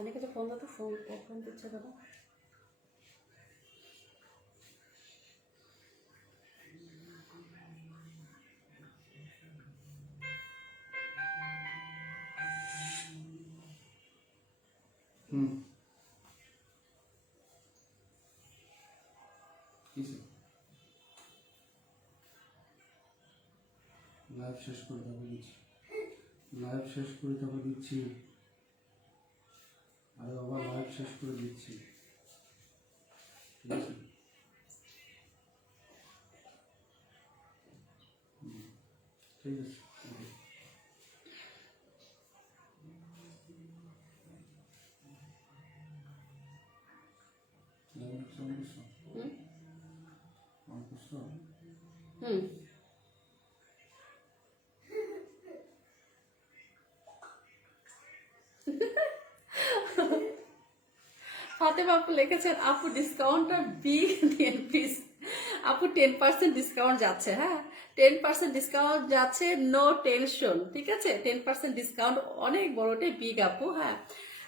অনেকে তো ফোন দিতে ফোন দিচ্ছে কেন? লাইভ শেষ করে তারপর দিচ্ছি। লাইভ শেষ করে তারপর দিচ্ছি। আরে বাবা লাইভ শেষ করে দিচ্ছি। ঠিক আছে? ঠিক আছে। ফাতেমা আপু লিখেছেন, আপু ডিসকাউন্টটা বিগ দিন প্লিজ। আপু 10% ডিসকাউন্ট যাচ্ছে, হ্যাঁ 10% ডিসকাউন্ট যাচ্ছে, নো টেনশন, ঠিক আছে? 10% ডিসকাউন্ট অনেক বড়টাই বিগ আপু, হ্যাঁ।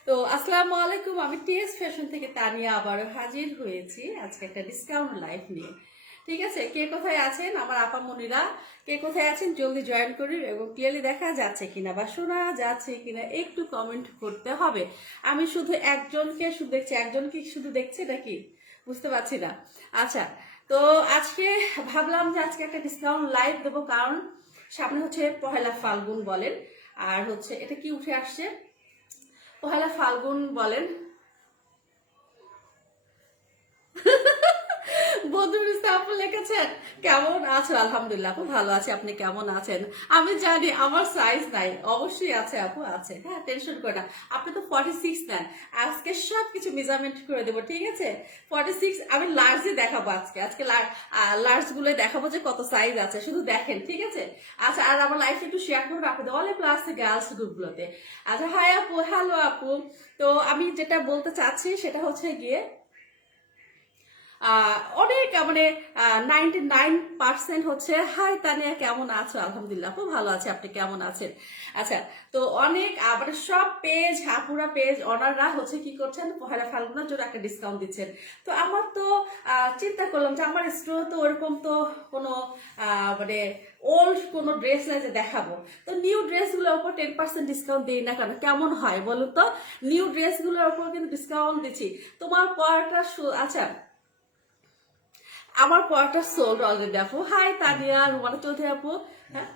তো আসসালামু আলাইকুম, আমি টিএস ফ্যাশন থেকে তানিয়া আবারও হাজির হয়েছি আজকে একটা ডিসকাউন্ট লাইভ নিয়ে। ঠিক আছে, কে কোথায় আছেন আমার আপামনিরা, কে কোথায় আছেন জলদি জয়েন করি, এবং ক্লিয়ারলি দেখা যাচ্ছে কিনা বা শোনা যাচ্ছে কিনা একটু কমেন্ট করতে হবে। আমি শুধু একজনকে শুধু দেখছি, একজনকে শুধু দেখছি নাকি বুঝতে পারছি না। আচ্ছা, তো আজকে ভাবলাম যে আজকে একটা ডিসকাউন্ট লাইভ দেবো, কারণ সামনে হচ্ছে পহেলা ফাল্গুন বলেন, আর হচ্ছে এটা কি উঠে আসছে, পহেলা ফাল্গুন বলেন। বদরুল আপু লিখেছেন, কেমন আছো? আলহামদুলিল্লাহ আপু ভালো আছে, আপনি কেমন আছেন? আমি জানি আমার সাইজ নাই, অবশ্যই আছে আপু, আছে, হ্যাঁ টেনশন করে না। আপনি তো 46 নেন, আজকে সবকিছু মেজারমেন্ট করে দেবো, ঠিক আছে? 46 আমি লার্জে দেখাবো আজকে, লার্জ গুলো দেখাবো যে কত সাইজ আছে, শুধু দেখেন, ঠিক আছে? আচ্ছা, আর আমার লাইফে একটু শেয়ার করে রাখতে দেবো অলে প্লাস গার্লস গ্রুপগুলোতে। আচ্ছা, হাই আপু, হ্যালো আপু। তো আমি যেটা বলতে চাচ্ছি সেটা হচ্ছে গিয়ে অনেক মানে 99% হচ্ছে হাই তানিয়া কেমন আছো? আলহামদুলিল্লাহ খুব ভালো আছে, আপনি কেমন আছেন? আচ্ছা, তো অনেক মানে সব পেজ হাপুরা পেজ অনাররা হচ্ছে কি করছেন, পহেলা ফাল্গুনের জন্য একটা ডিসকাউন্ট দিচ্ছেন। তো আমার তো চিন্তা করলাম যে আমার স্টোর তো ওরকম তো কোনো মানে ওল্ড কোনো ড্রেস নাই যে দেখাবো, তো নিউ ড্রেসগুলোর উপর 10% ডিসকাউন্ট দিই না কেন, কেমন হয় বলো তো? নিউ ড্রেসগুলোর উপর কিন্তু ডিসকাউন্ট দিচ্ছি। তোমার পড়াটা আচ্ছা, আমার পড়াটা সোল্ড অলরেডি আপু। হাই তানিয়া, রুমানা চৌধুরী আপু, হ্যাঁ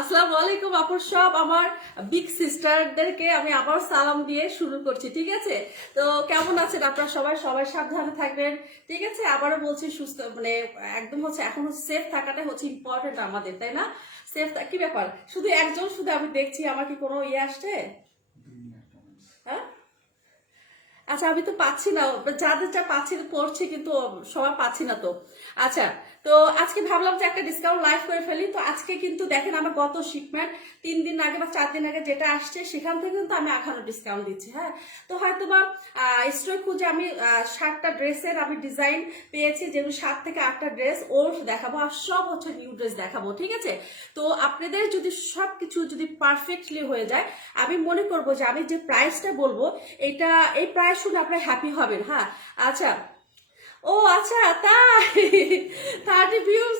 আসসালামু আলাইকুম আপু। সব আমার বিগ সিস্টারদেরকে আমি আবার সালাম দিয়ে শুরু করছি, ঠিক আছে? তো কেমন আছেন আপনারা সবাই? সবাই সাবধানে থাকবেন, ঠিক আছে? আবারও বলছি সুস্থ মানে একদম হচ্ছে এখন সেফ থাকাটাই হচ্ছে ইম্পর্টেন্ট আমাদের, তাই না? সেফ কি ব্যাপার, শুধু একজন শুধু আমি দেখছি, আমার কি কোনো ইয়ে আসছে? হ্যাঁ আচ্ছা, আমি তো পাচ্ছি না, যাদের যা পাচ্ছি পড়ছি, কিন্তু সবার পাচ্ছি না তো। আচ্ছা, তো আজকে ভাবলাম যে একটা ডিসকাউন্ট লাইভ করে ফেলি। তো আজকে কিন্তু দেখেন আমার গত শিপমেন্ট 3 দিন আগে বা 4 দিন আগে যেটা আসছে সেখান থেকে কিন্তু আমি 58 ডিসকাউন্ট দিচ্ছি, হ্যাঁ। তো হয়তো বা স্টক খুঁজে আমি 60টা ড্রেসের আমি ডিজাইন পেয়েছি, যেগুলো 7 থেকে 8টা ড্রেস ওল্ড দেখাবো, আর সব হচ্ছে নিউ ড্রেস দেখাবো, ঠিক আছে? তো আপনাদের যদি সবকিছু যদি পারফেক্টলি হয়ে যায়, আমি মনে করবো যে আমি যে প্রাইসটা বলবো এই প্রাইস শুনে আপনারা হ্যাপি হবেন, হ্যাঁ। আচ্ছা, ও আচ্ছা তাই 30 ভিউজ,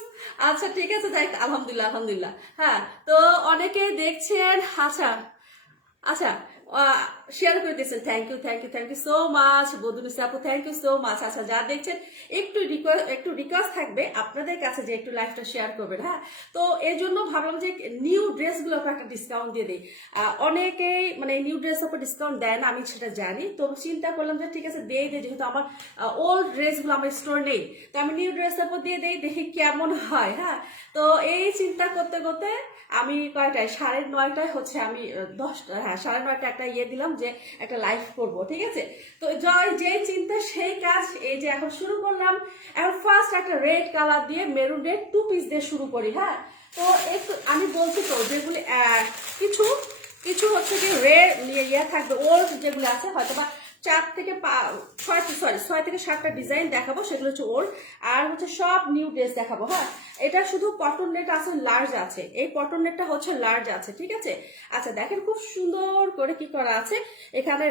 আচ্ছা ঠিক আছে, যাই আলহামদুলিল্লাহ আলহামদুলিল্লাহ, হ্যাঁ। তো অনেকেই দেখছেন, আচ্ছা আচ্ছা শেয়ার করে দিয়েছেন, thank you so much Badrul আপু, থ্যাংক ইউ সো মাচ। আচ্ছা, যা দেখছেন একটু রিকোয়েস্ট থাকবে আপনাদের কাছে যে একটু লাইভটা শেয়ার করবেন, হ্যাঁ। তো এই জন্য ভাবলাম যে নিউ ড্রেসগুলো একটা ডিসকাউন্ট দিয়ে দিই। অনেকেই মানে নিউ ড্রেস উপর ডিসকাউন্ট দেয় না, আমি সেটা জানি, তো চিন্তা করলাম যে ঠিক আছে দিয়ে দিই, যেহেতু আমার ওল্ড ড্রেসগুলো আমার স্টোর নেই, তো আমি নিউ ড্রেস উপর দিয়ে দিই, দেখি কেমন হয়, হ্যাঁ। তো এই চিন্তা করতে করতে আমি কয়টায় 9:30টায় হচ্ছে আমি 10টা, হ্যাঁ 9:30টা একটা ইয়ে দিলাম যে একটা লাইভ করবো, ঠিক আছে? তো জয় যে চিন্তা সেই কাজ, এই যে এখন শুরু করলাম। এখন ফার্স্ট একটা রেড কালার দিয়ে মেরুন রেড 2 পিস দিয়ে শুরু করি, হ্যাঁ। তো একটু আমি বলছি তো যেগুলি কিছু কিছু হচ্ছে যে রেড ইয়ে থাকবে, ওল্ড যেগুলো আছে হয়তো বা ছয় থেকে সাতটা ডিজাইন দেখাবো, সেগুলো হচ্ছে ওল্ড, আর হচ্ছে সব নিউ ড্রেস দেখাবো। হ্যাঁ, এটা শুধু কটন নেট আছে, লার্জ আছে, এই কটন নেটটা হচ্ছে লার্জ আছে, ঠিক আছে। আচ্ছা দেখেন খুব সুন্দর করে কি করা আছে এখানে,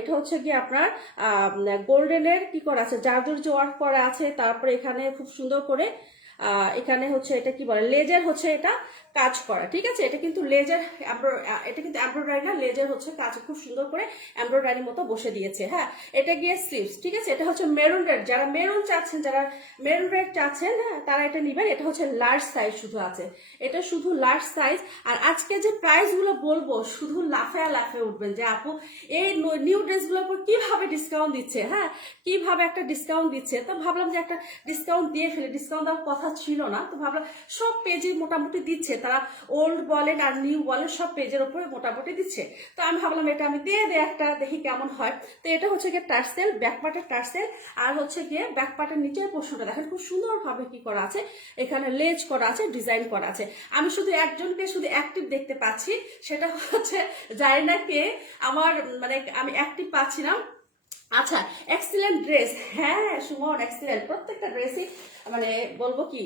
এটা হচ্ছে কি আপনার গোল্ডেনের কি করা আছে, জারদুজি ওয়ার্ক করা আছে। তারপরে এখানে খুব সুন্দর করে এখানে হচ্ছে এটা কি বলে, লেজার হচ্ছে এটা কাজ করা, ঠিক আছে। এটা কিন্তু লেজার, এটা কিন্তু এমব্রয়ডারি না, লেজার হচ্ছে কাজ খুব সুন্দর করে এমব্রয়ডারির মতো বসে দিয়েছে। হ্যাঁ, এটা গিয়ে স্লিভস, ঠিক আছে। এটা হচ্ছে মেরুন রেড, যারা মেরুন চাচ্ছেন হ্যাঁ তারা এটা নিবেন। এটা হচ্ছে লার্জ সাইজ শুধু আছে, এটা শুধু লার্জ সাইজ। আর আজকে যে প্রাইস গুলো বলবো শুধু লাফে উঠবেন যে আপু এই নিউ ড্রেসগুলোর উপর কিভাবে ডিসকাউন্ট দিচ্ছে, হ্যাঁ কিভাবে একটা ডিসকাউন্ট দিচ্ছে। তো ভাবলাম যে একটা ডিসকাউন্ট দিয়ে ফেলে, ডিসকাউন্ট দেওয়ার কথা ছিল না, তো ভাবলাম সব পেজে মোটামুটি দিচ্ছে, তারা ওল্ড বলেন আর নিউ বলেন সব পেজের উপরে মোটামুটি দিচ্ছে। তো আমি ভাবলাম এটা আমি দিয়ে একটা দেখি কেমন হয়। তো এটা হচ্ছে গিয়ে টার্সেল, ব্যাকপার্টের টার্সেল, আর হচ্ছে গিয়ে ব্যাকপার্টের নিচের পোর্শনটা দেখেন খুব সুন্দরভাবে কি করা আছে, এখানে লেজ করা আছে, ডিজাইন করা আছে। আমি শুধু একজনকে শুধু অ্যাক্টিভ দেখতে পাচ্ছি, সেটা হচ্ছে জানি না কে, আমার মানে আমি অ্যাক্টিভ পাচ্ছিলাম। আচ্ছা, এক্সিলেন্ট ড্রেস, হ্যাঁ সুমন এক্সিলেন্ট, প্রত্যেকটা ড্রেসই মানে বলবো কি,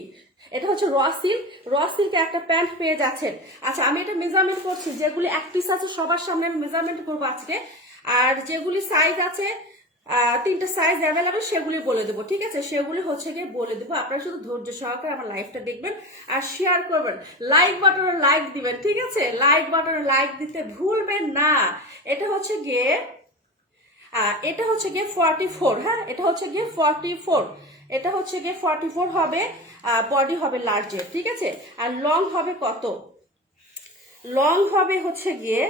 এটা হচ্ছে র সিল্কে একটা প্যান্ট পেয়ে যাচ্ছেন। আচ্ছা আমি এটা মেজারমেন্ট করছি, যেগুলি এক পিস আছে সবার সামনে আমি মেজারমেন্ট করবো আজকে, আর যেগুলি সাইজ আছে 3টা সাইজ অ্যাভেলেবেল সেগুলি বলে দেবো, ঠিক আছে। সেগুলি হচ্ছে গিয়ে বলে দেবো, আপনারা শুধু ধৈর্য সহকারে আমার লাইভটা দেখবেন আর শেয়ার করবেন, লাইক বাটনে লাইক দিবেন, ঠিক আছে। লাইক বাটনে লাইক দিতে ভুলবেন না। এটা হচ্ছে গিয়ে 44, হ্যাঁ এটা হচ্ছে গিয়ে 44, এটা হচ্ছে গিয়ে 44 হবে, বডি হবে লার্জের, ঠিক আছে। আর লং হবে কত, লং হবে হচ্ছে গিয়ে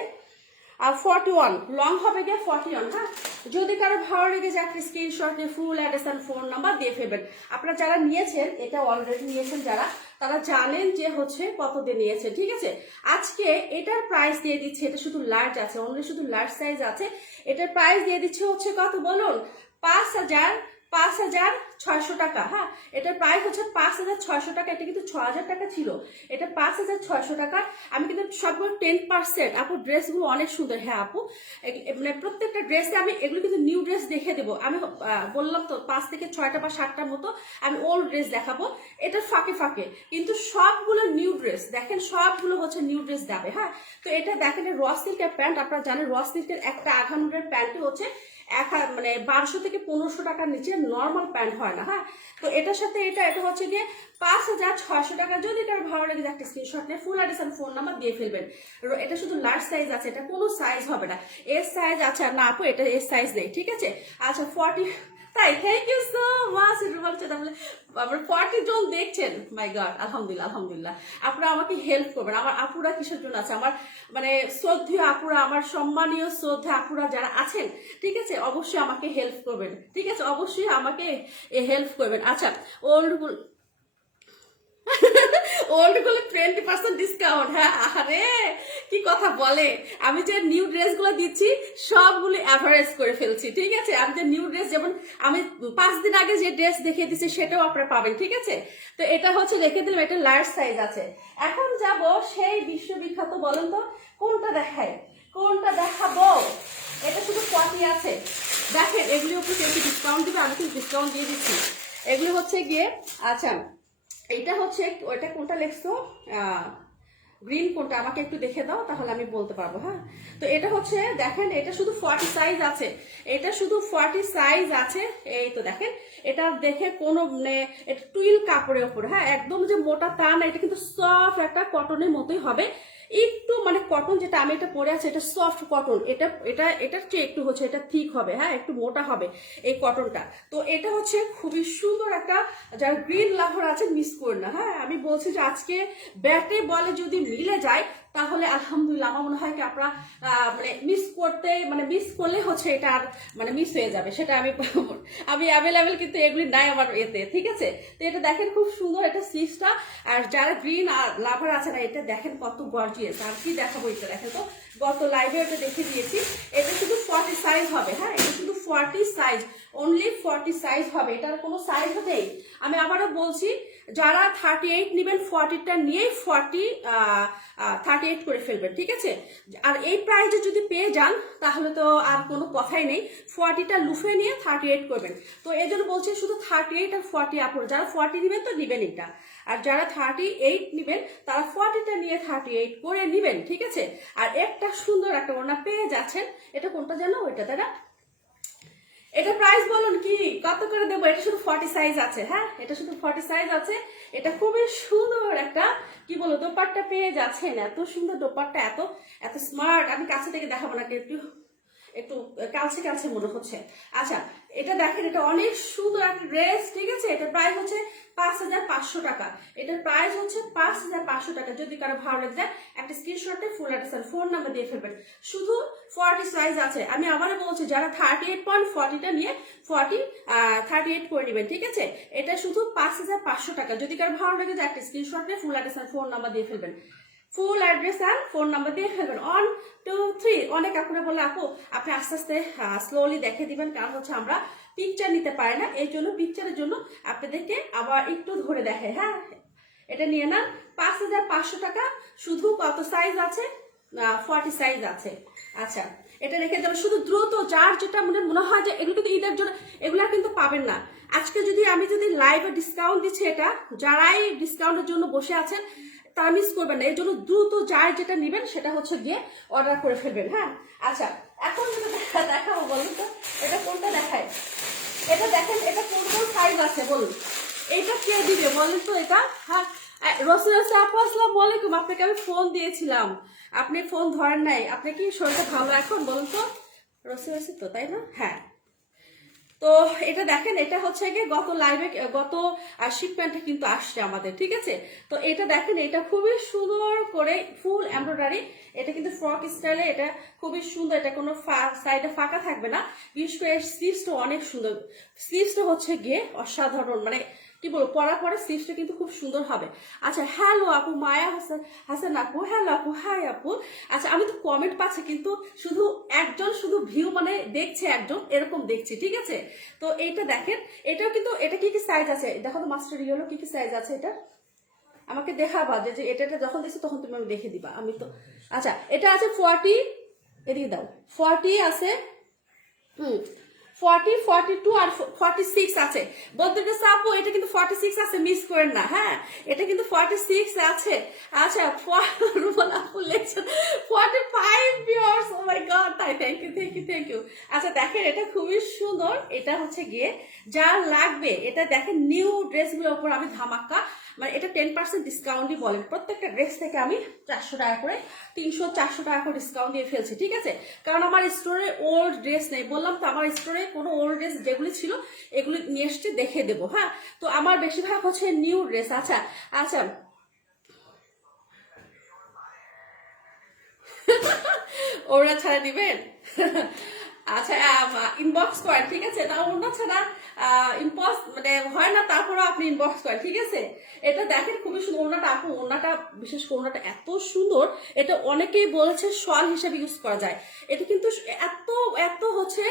41, লং হবে গিয়ে 41। হ্যাঁ, যদি কারো ভালো লেগে যায় আপনি স্ক্রিনশট নিয়ে ফুল অ্যাড্রেস আর ফোন নাম্বার দিয়ে ফেলবেন। আপনারা যারা নিয়েছেন, এটা অলরেডি নিয়েছেন যারা, তারা জানেন যে হচ্ছে কত দিয়ে নিয়েছেন, ঠিক আছে। আজকে এটার প্রাইস দিয়ে দিচ্ছে, এটা শুধু লার্জ আছে, অনলি শুধু লার্জ সাইজ আছে, এটার প্রাইস দিয়ে দিচ্ছে হচ্ছে কত বলুন, 5,600 টাকা। হ্যাঁ, এটার প্রাইস হচ্ছে 5,600 টাকা, এটা কিন্তু 6,000 টাকা ছিল, এটা 5,600 টাকা। আমি কিন্তু সবগুলো 10%। আপু ড্রেসগুলো অনেক সুন্দর, হ্যাঁ আপু মানে প্রত্যেকটা ড্রেসে আমি এগুলো কিন্তু নিউ ড্রেস দেখে দেবো। আমি বললাম তো 5 থেকে 6টা বা 7টার মতো আমি ওল্ড ড্রেস দেখাবো, এটার ফাঁকে কিন্তু সবগুলো নিউ ড্রেস দেখেন, সবগুলো হচ্ছে নিউ ড্রেস দেবে। হ্যাঁ, তো এটা দেখেন র সিল্কের প্যান্ট, আপনারা জানেন র সিল্কের একটা আঘানুরের প্যান্টই হচ্ছে মানে 1200 থেকে 1500 টাকার নিচে নর্মাল প্যান্ট হয় না। হ্যাঁ, তো এটার সাথে এটা হচ্ছে গিয়ে 5,600 টাকা। যদি কারো ভালো লাগে একটা স্ক্রিনশট নিয়ে ফুল অ্যাড্রেস আর ফোন নাম্বার দিয়ে ফেলবেন। এটা শুধু লার্জ সাইজ আছে, এটা কোনো সাইজ হবে না, এস সাইজ আছে না আপু, এটা এস সাইজ নেই, ঠিক আছে। আচ্ছা 40, তাই থ্যাংক ইউ সো মাচ। এটা বলছে তাহলে 40 জন দেখছেন, মাই গড, আলহামদুলিল্লাহ। আপনারা আমাকে হেল্প করবেন। আমার আপুরা কিসের জন্য আছে, আমার মানে শ্রদ্ধেয় আপুরা, আমার সম্মানীয় শ্রদ্ধা আপুরা যারা আছেন, ঠিক আছে, অবশ্যই আমাকে হেল্প করবেন, ঠিক আছে, অবশ্যই আমাকে হেল্প করবেন। আচ্ছা ওল্ড গুলো 20% ডিসকাউন্ট, হ্যাঁ আরে কি কথা বলে, আমি যে নিউ ড্রেসগুলো দিচ্ছি সবগুলো অ্যাভারেজ করে ফেলছি, ঠিক আছে। আমি যে নিউ ড্রেস, যেমন আমি 5 দিন আগে যে ড্রেস দেখিয়ে দিচ্ছি সেটাও আপনারা পাবেন, ঠিক আছে। তো এটা হচ্ছে রেখে দিলাম, এটা লার্জ সাইজ আছে। এখন যাব সেই বিশ্ববিখ্যাত, বলেন তো কোনটা দেখাবো, এটা শুধু 40 আছে। দেখেন এগুলির উপর কেউ ডিসকাউন্ট দিবে, আমি কিন্তু ডিসকাউন্ট দিয়ে দিচ্ছি। এগুলি হচ্ছে গিয়ে, আচ্ছা এটা হচ্ছে, ওইটা কোনটা লেখছো গ্রিন কোনটা আমাকে একটু দেখে দাও, তাহলে আমি বলতে পারবো। হ্যাঁ, তো এটা হচ্ছে দেখেন, এটা শুধু 40 সাইজ আছে, এটা শুধু 40 সাইজ আছে। এই তো দেখেন, এটা দেখে কোনো মানে এটা টুইল কাপড়ের উপর, হ্যাঁ একদম যে মোটা তা না, এটা কিন্তু সফট একটা কটনের মতোই হবে, একটু মানে কটন যেটা আমি এটা পরে আছে এটা সফট কটন, এটার চেয়ে একটু হচ্ছে এটা থিক হবে, হ্যাঁ একটু মোটা হবে এই কটনটা। তো এটা হচ্ছে খুবই সুন্দর একটা, যারা গ্রিন লাভার আছে মিস করেন না। হ্যাঁ, আমি বলছি যে আজকে ব্যাটে বলে যদি মিলে যায় তাহলে আলহামদুলিল্লাহ, আমার মনে হয় কি আপনারা মানে মিস করলে হচ্ছে এটা আর মানে মিস হয়ে যাবে, সেটা আমি অ্যাভেলেবেল কিন্তু এগুলি নাই আমার এতে, ঠিক আছে। তো এটা দেখেন খুব সুন্দর এটা সিজটা, আর যারা গ্রিন লাভার আছে না, এটা দেখেন কত গর্জিয়াস। আর কি দেখাবো, এটা দেখেন তো গত লাইভে এটা দেখে দিয়েছি, এটা শুধু 40 সাইজ হবে। হ্যাঁ, এটা শুধু 40 সাইজ, অনলি 40 সাইজ হবে, এটার কোনো সাইজ নেই। আমি আবারও বলছি যারা 38 নেবেন 40টা নিয়েই 38 করে ফেলবেন, ঠিক আছে? আর এই প্রাইজে যদি পেয়ে যান তাহলে তো আর কোনো কথাই নেই, 40টা লুফে নিয়ে 38 করবেন। তো এই জন্য বলছি শুধু 38 আর 40 আপুর, যারা 40 নেবেন তো নেবেন এটা, আর যারা 38 নেবেন তারা 40টা নিয়ে 38 করে নেবেন, ঠিক আছে? আর একটা সুন্দর একটা ওড়না পেয়ে যাচ্ছেন। এটা কোনটা জানো? ওইটা, তাই না? এটা প্রাইস বলুন কি কত করে দেবো? এটা শুধু 40 সাইজ আছে, হ্যাঁ এটা শুধু 40 সাইজ আছে। এটা খুবই সুন্দর একটা কি বলো দোপাট্টা পেয়ে যাচ্ছেন, এত সুন্দর দোপাট্টা, এত এত স্মার্ট। আমি কাছে থেকে দেখাবো না, একটু একটু কাছে কাছে মনে হচ্ছে। আচ্ছা এটা দেখেন, এটা অনেক সুন্দর একটা ড্রেস, ঠিক আছে? এটার প্রাইস হচ্ছে 5500 টাকা। এটার প্রাইস হচ্ছে 5500 টাকা। যদি কারো ভালো লাগে যায় একটা স্ক্রিনশটে ফুল অ্যাড্রেস আর ফোন নাম্বার দিয়ে ফেলবেন। শুধু 40 সাইজ আছে। আমি আবারও বলছি, যারা 38.40টা নিয়ে 38 করে নেবেন, ঠিক আছে? এটা শুধু 5500 টাকা। যদি কারো ভালো লাগে যায় একটা স্ক্রিনশটে ফুল অ্যাড্রেস আর ফোন নাম্বার দিয়ে ফেলবেন। ফুল অ্যাড্রেস আর ফোন নাম্বার দিয়ে ফেলবেন। 1 2 3। অনেক আপনারা বলে আপু আপনি আস্তে আস্তে স্লোলি দেখে দিবেন, কারণ হচ্ছে আমরা পিকচার নিতে পারি না, এই জন্য পিকচারের জন্য আপনাদেরকে আবার একটু ধরে দেখে। হ্যাঁ এটা নিয়ে না 5500 টাকা। শুধু কত সাইজ আছে? 40 সাইজ আছে। আচ্ছা এটা রেখে দেবেন। শুধু দ্রুত যার যেটা মনে হয় যে এগুলো কিন্তু ঈদের জন্য, এগুলা কিন্তু পাবেন না আজকে। আমি যদি লাইভে ডিসকাউন্ট দিচ্ছি, এটা যারাই ডিসকাউন্টের জন্য বসে আছেন তারা মিস করবেন না। এই জন্য দ্রুত যার যেটা নেবেন সেটা হচ্ছে গিয়ে অর্ডার করে ফেলবেন। হ্যাঁ আচ্ছা এখন যেটা দেখাবো বলুন তো, এটা কোনটা দেখায়? এটা দেখেন, এটা কোন কোন সাইজ আছে বলুন? এটা কে দিবে বলেন তো? এটা হ্যাঁ রসুল আপু আসসালামু আলাইকুম। আপনাকে আমি ফোন দিয়েছিলাম, আপনি ফোন ধরেন নাই। আপনি কি শরীরটা ভালো এখন বলুন তো? রসুল আছে তো, তাই না? হ্যাঁ তো এটা দেখেন, এটা হচ্ছে গিয়ে গত লাইভে গত শিপমেন্টে কিন্তু আসছে আমাদের, ঠিক আছে? তো এটা দেখেন, এটা খুবই সুন্দর করে ফুল এমব্রয়ডারি। এটা কিন্তু ফ্রক স্টাইলে, এটা খুবই সুন্দর। এটা কোনো সাইডে ফাঁকা থাকবে না। বিশেষ করে স্লিভসটা অনেক সুন্দর। স্লিভসটা হচ্ছে গিয়ে অসাধারণ, মানে কি বলবো, পরার পরে স্লিভসটা কিন্তু খুব সুন্দর হবে। আচ্ছা হ্যালো আপু, মায়া হাসান আপু, হ্যালো আপু, হাই আপু। আচ্ছা আমি তো কমেন্ট পাচ্ছি কিন্তু শুধু একজন শুধু ভিউ মানে দেখছে একজন, এরকম দেখছি, ঠিক আছে? তো এইটা দেখেন, এটাও কিন্তু, এটা কি কি সাইজ আছে দেখো তো মাস্টার ইয়েলো, কি কি সাইজ আছে এটা আমাকে দেখাবা। যে এটা যখন দেখছি তখন তুমি আমি দেখে দিবা। আমি তো আচ্ছা এটা আছে 40, এদিকে দাও, 40 আছে, 40 42 আর 46 আছে। বলতে গেছে আপু এটা কিন্তু 46 আছে, মিস করেন না। হ্যাঁ এটা কিন্তু 46 আছে। আচ্ছা রুমান আপু লেখছেন 45 ভিউয়ার্স। ও মাই গড, তাই thank you thank you thank you. আচ্ছা দেখেন এটা খুবই সুন্দর। এটা হচ্ছে গিয়ে যার লাগবে, এটা দেখেন নিউ ড্রেসগুলোর উপর আমি ধামাক্কা, মানে এটা 10% ডিসকাউন্টই বলেন। প্রত্যেকটা ড্রেস থেকে আমি 400 টাকা করে, 300-400 টাকা করে ডিসকাউন্ট দিয়ে ফেলছি, ঠিক আছে? কারণ আমার স্টোরে ওল্ড ড্রেস নেই, বললাম তো আমার স্টোরে কোনো ওল্ড ড্রেস যেগুলি ছিল এগুলি নিয়ে এসে দেখে দেবো। হ্যাঁ তো আমার বেশিরভাগ হচ্ছে নিউ ড্রেস। আচ্ছা আচ্ছা ওরা ছাড়া দিবেন? আচ্ছা ইনবক্স করেন, ঠিক আছে? তা ওনা ছাড়া ইনবক্স মানে হয় না, তারপরে আপনি ইনবক্স করেন, ঠিক আছে? এটা দেখেন খুবই সুন্দর ওনাটা আপু, ওনাটা বিশেষ করে ওনাটা এত সুন্দর। এটা অনেকেই বলেছে শল হিসেবে ইউজ করা যায়। এটা কিন্তু এত এত হচ্ছে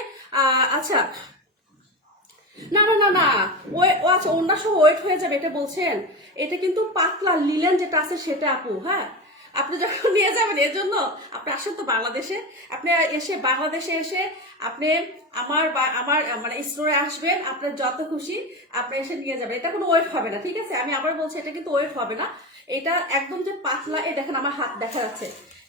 আচ্ছা না না না না ও আচ্ছা অন্য সব ওয়েট হয়ে যাবে এটা বলছেন? এটা কিন্তু পাতলা লিলেন যেটা আছে সেটা আপু। হ্যাঁ আপনি যখন নিয়ে যাবেন, এর জন্য আপনি আসেন তো বাংলাদেশে, আপনি এসে বাংলাদেশে এসে আপনি আমার মানে স্টোরে আসবেন, আপনার যত খুশি আপনি এসে নিয়ে যাবেন। এটা কোনো ওয়েট হবে না, ঠিক আছে? আমি আবার বলছি এটা কিন্তু ওয়েট হবে না। এটা একদম যে পাতলা, এই দেখেন আমার হাত দেখা যাচ্ছে।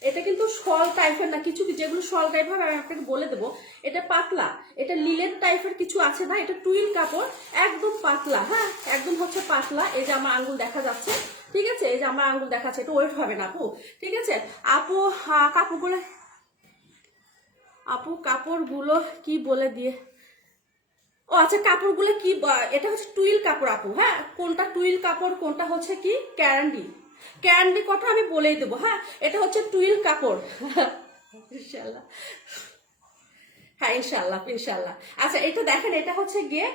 এটা কিন্তু শল টাইপের না, কিছু যেগুলো শল টাইপ হবে আমি আপনাকে বলে দেবো। এটা পাতলা, এটা লিলেন টাইপের কিছু আছে না, এটা টুইল কাপড়, একদম পাতলা। হ্যাঁ একদম হচ্ছে পাতলা। এই যে আমার আঙ্গুল দেখা যাচ্ছে, ঠিক আছে? এই যে আমার আঙ্গুল দেখাচ্ছে, এটা ওয়েট হবে না আপু, ঠিক আছে? আপু কাপড়গুলো কি বলে দিয়ে, ও আচ্ছা কাপড়গুলো কি, এটা হচ্ছে টুইল কাপড় আপু। হ্যাঁ কোনটা টুইল কাপড় কোনটা হচ্ছে কি ক্যান্ডি কথা আমি বলেই দেবো। হ্যাঁ এটা হচ্ছে টুইল কাপড়। ইনশাল্লাহ, হ্যাঁ ইনশাল্লাহ ইনশাল্লাহ। আচ্ছা এটা দেখেন, এটা হচ্ছে গিয়ে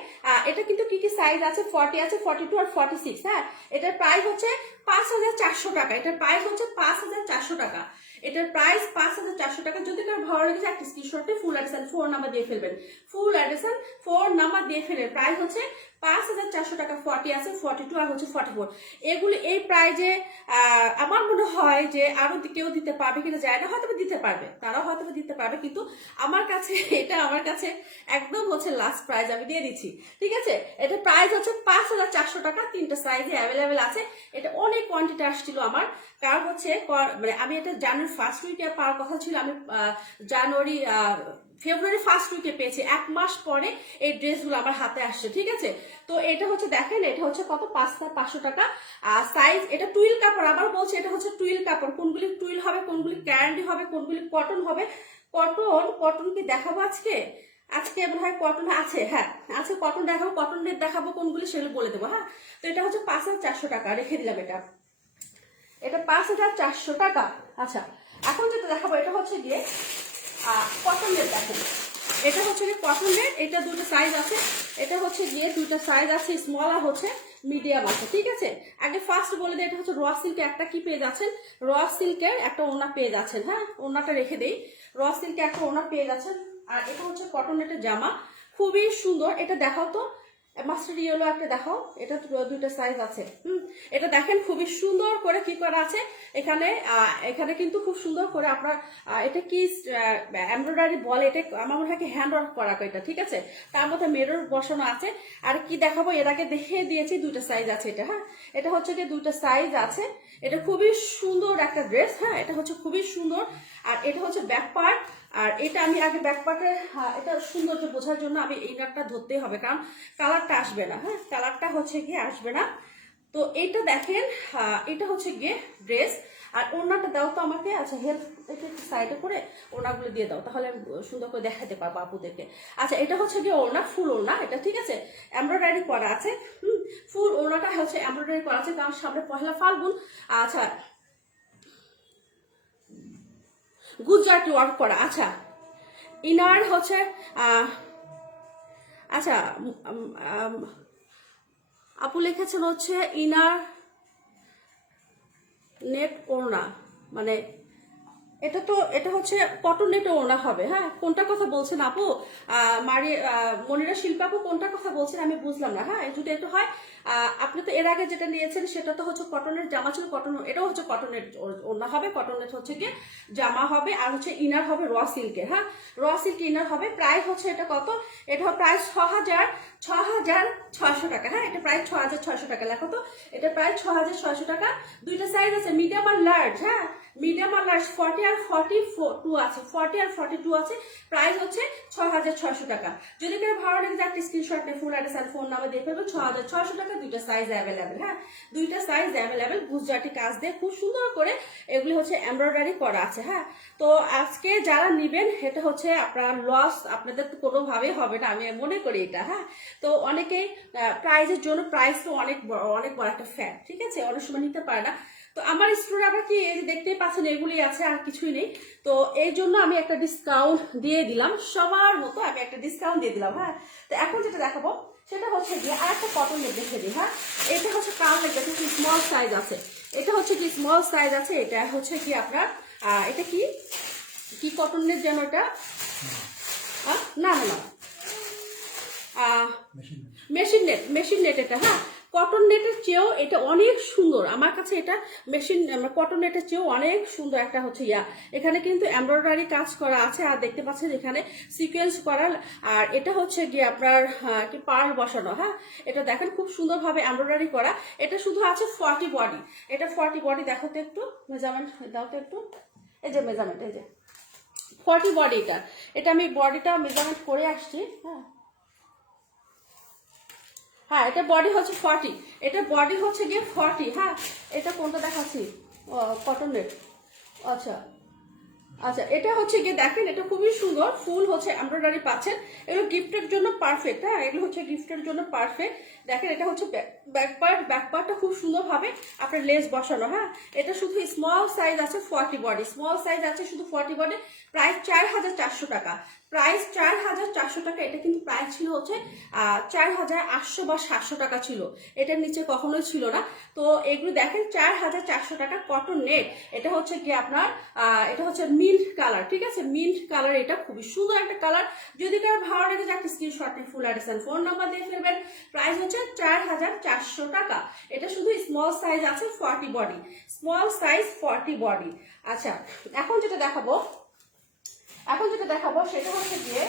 এটা কিন্তু কি কি সাইজ আছে? 40 আছে, 42 আর 46। হ্যাঁ এটার প্রাইস হচ্ছে 5400 টাকা। এটার প্রাইস হচ্ছে 5400 টাকা। এটার প্রাইস 5400 টাকা। যদি কারো ভালো লেগেছে একটা স্ক্রিনশটে ফুল অ্যাড্রেস ফোন নাম্বার দিয়ে ফেলবেন। ফুল অ্যাড্রেস ফোন নাম্বার দিয়ে ফেলবেন। প্রাইস হচ্ছে 5,400 টাকা 40 আছে, 42 আর হচ্ছে 44। এগুলো এই প্রাইজে আমার মনে হয় যে আরো কেউ দিতে পারবে কিনা যায় না, হয়তো দিতে পারবে, তারাও হয়তো দিতে পারবে, কিন্তু আমার কাছে এটা একদম হচ্ছে লাস্ট প্রাইজ আমি দিয়ে দিচ্ছি। ঠিক আছে, এটা প্রাইস হচ্ছে 5,400 টাকা, 3টা সাইজে অ্যাভেলেবেল আছে। এটা অনেক কোয়ান্টিটি আসছিল আমার, কারণ হচ্ছে মানে আমি এটা জানুয়ারি ফার্স্ট উইকে পাওয়ার কথা ছিল, আমি ফেব্রুয়ারি ফার্স্ট উইকে পেয়েছি, 1 মাস পরে এই ড্রেসগুলো আমার হাতে আসছে। ঠিক আছে, তো এটা হচ্ছে দেখেন, এটা হচ্ছে কত, 5,500 টাকা সাইজ। এটা টুইল কাপড়, আবার বলছি এটা হচ্ছে টুইল কাপড়। কোনগুলি টুইল হবে, কোনগুলি ক্যান্ডি হবে, কোনগুলি কটন হবে। কটন কি দেখাবো আজকে? আজকে মনে হয় কটন আছে, হ্যাঁ আজকে কটন দেখাবো, কটন নেট দেখাবো, কোনগুলি সেগুলো বলে দেবো। হ্যাঁ, তো এটা হচ্ছে 5,400 টাকা, রেখে দিলাম এটা 5,400 টাকা। আচ্ছা, এখন যেটা দেখাবো এটা হচ্ছে গিয়ে কটন নেট। দেখেন, এটা হচ্ছে গিয়ে কটন নেট, এটা দুটো সাইজ আছে, এটা হচ্ছে গিয়ে দুটো সাইজ আছে, স্মল আর হচ্ছে মিডিয়াম আছে। ঠিক আছে, আগে ফার্স্ট বলে দিই, এটা হচ্ছে র সিল্কের একটা কি পেয়ে যাচ্ছেন, র সিল্কের একটা ওড়না পেয়ে যাচ্ছেন। হ্যাঁ, ওড়নাটা রেখে দেই, র সিল্কের একটা ওড়না পেয়ে যাচ্ছেন। আর এটা হচ্ছে কটন নেটের জামা, খুবই সুন্দর। এটা দেখাও তো, মাস্টার ইয়েলো একটা দেখাও, এটা দুইটা সাইজ আছে। এটা দেখেন খুবই সুন্দর করে কি করা আছে এখানে কিন্তু খুব সুন্দর করে আপনার এটা কি এমব্রয়ডারি বলে, এটা আমার মনে হয় কি হ্যান্ড ওয়ার্ক করা এটা। ঠিক আছে, তার মধ্যে মিরর বসানো আছে। আর কি দেখাবো, এর আগে দেখিয়ে দিয়েছি, দুইটা সাইজ আছে এটা। হ্যাঁ, এটা হচ্ছে যে দুইটা সাইজ আছে, এটা খুবই সুন্দর একটা ড্রেস। হ্যাঁ, এটা হচ্ছে খুবই সুন্দর। আর এটা হচ্ছে ব্যাক পার্ট, আর এটা আমি আগে ব্যাক পার্টে এটা সৌন্দর্য বোঝার জন্য আমি এই নাটটা ধরতেই হবে, কারণ কালারটা আসবে না। হ্যাঁ, কালারটা হচ্ছে গিয়ে আসবে না। তো এইটা দেখেন, এটা হচ্ছে গিয়ে ড্রেস। আর ওড়নাটা দাও তো আমাকে। আচ্ছা, হেল্প এটা একটু সাইডে করে ওড়নাগুলো দিয়ে দাও, তাহলে আমি সুন্দর করে দেখাতে পারবো আপুদেরকে। আচ্ছা, এটা হচ্ছে গিয়ে ওড়না, ফুল ওড়না এটা। ঠিক আছে, এমব্রয়ডারি করা আছে। ফুল ওড়নাটা হচ্ছে এমব্রয়ডারি করা আছে, কারণ সামনে পহেলা ফাল্গুন। আচ্ছা, গুজরাটি ওয়ার্ক করা। আচ্ছা, ইনার হচ্ছে আচ্ছা, আপু লিখেছেন হচ্ছে ইনার নেট ওড়না, মানে এটা হচ্ছে কটন নেট ওড়না হবে। হ্যাঁ, কোনটা কথা বলছেন আপু? মনিরা শিল্পা আপু কোনটা কথা বলছেন আমি বুঝলাম না। হ্যাঁ, যদি একটু হয়, আপনি তো এর আগে যেটা নিয়েছেন সেটা তো হচ্ছে কটনের জামা ছিল, কটন, এটাও হচ্ছে কটনের ওড়না হবে, কটনের হচ্ছে গিয়ে জামা হবে, আর হচ্ছে ইনার হবে র সিল্কের। হ্যাঁ, র সিল্ক ইনার হবে। প্রাইস হচ্ছে এটা কত, এটা প্রাইস 6,600 টাকা। হ্যাঁ, এটা প্রাইস 6,600 টাকা। লেখো তো, এটা প্রাইস 6,600 টাকা। দুইটা সাইজ আছে, মিডিয়াম আর লার্জ। হ্যাঁ, মিডিয়াম আর লার্জ 40 আর 42 আছে, 40 আর 42 আছে। প্রাইস হচ্ছে 6,600 টাকা। যদি কেউ ভালো লাগে যে একটা স্ক্রিনশট নিয়ে ফুল অ্যাড্রেস আর ফোন নাম্বার দিয়ে ফেলবেন। 6,600 টাকা, দুইটা সাইজ অ্যাভেলেবেল। হ্যাঁ, দুইটা সাইজ অ্যাভেলেবেল, গুজরাটি কাজ দিয়ে খুব সুন্দর করে এগুলি হচ্ছে এমব্রয়ডারি করা আছে। হ্যাঁ, তো আজকে যারা নিবেন এটা হচ্ছে আপনার লস আপনাদের তো কোনোভাবেই হবে না, আমি মনে করি এটা। হ্যাঁ, তো অনেকেই প্রাইজের জন্য, প্রাইস তো অনেক বড় একটা ফ্যাক্ট। ঠিক আছে, অনেক সময় নিতে পারে না। তো আমার স্টোরে আবার কি, এই যে দেখতেই পাচ্ছেন এগুলি আছে, আর কিছুই নেই। তো এই জন্য আমি একটা ডিসকাউন্ট দিয়ে দিলাম, সবার মতো আমি একটা ডিসকাউন্ট দিয়ে দিলাম। হ্যাঁ, তো এখন যেটা দেখাবো সেটা হচ্ছে গিয়ে আর একটা কটন নেট দেখে দিই। হ্যাঁ, এটা হচ্ছে কাল নেট, এটা স্মল সাইজ আছে, এটা হচ্ছে কি স্মল সাইজ আছে। এটা হচ্ছে কি আপনার এটা কি কি কটন নেট যেন এটা, না না না, মেশিন নেট এটা। হ্যাঁ, কটন নেটের চেয়েও এটা অনেক সুন্দর আমার কাছে, এটা কটন নেটের চেয়েও অনেক সুন্দর একটা হচ্ছে এখানে কিন্তু এমব্রয়ডারি কাজ করা আছে, আর দেখতে পাচ্ছেন এখানে সিকোয়েন্স করা, আর এটা হচ্ছে গিয়ে আপনার কি পার্ল বসানো। হ্যাঁ, এটা দেখেন খুব সুন্দরভাবে এমব্রয়ডারি করা। এটা শুধু আছে 40 বডি, এটা 40 বডি। দেখো তো একটু মেজারমেন্ট দাও তো একটু, এই যে মেজারমেন্ট, এই যে 40 বডি। এটা আমি বডিটা মেজারমেন্ট করে আসছি। হ্যাঁ, এটা বডি হচ্ছে 40, এটা বডি হচ্ছে গিয়ে 40। হ্যাঁ, এটা কোনটা দেখাচ্ছি, কটন নেট। আচ্ছা আচ্ছা, এটা হচ্ছে গিয়ে দেখেন, এটা খুবই সুন্দর, ফুল হচ্ছে এমব্রয়ডারি পাচ্ছেন। এগুলো গিফটের জন্য পারফেক্ট। হ্যাঁ, এগুলো হচ্ছে গিফটের জন্য পারফেক্ট। দেখেন, এটা হচ্ছে ব্যাক পার্টটা খুব সুন্দর ভাবে আপনার লেস বসানো। হ্যাঁ, এটা শুধু স্মল সাইজ আছে 40 বডি, স্মল সাইজ আছে শুধু 40 বডি। প্রাইস 4,400 টাকা, প্রাইস 4,400 টাকা। এটা কিন্তু প্রাইস ছিল হচ্ছে 4,800 বা 700 টাকা ছিল, এটার নিচে কখনোই ছিল না। তো এগুলো দেখেন 4,400 টাকা কটন নেট। এটা হচ্ছে কি আপনার এটা হচ্ছে মিন্ট কালার, ঠিক আছে, মিন্ট কালার, এটা খুবই সুন্দর একটা কালার। যদি কারো ভালো লেগে যায় একটা স্ক্রিনশট নিয়ে full address and phone number দিয়ে ফেলবেন। প্রাইস হচ্ছে 4400 টাকা। এটা শুধু স্মল সাইজ আছে 40 বডি, স্মল সাইজ 40 বডি। আচ্ছা, এখন যেটা দেখাবো সেটা হচ্ছে গিয়ে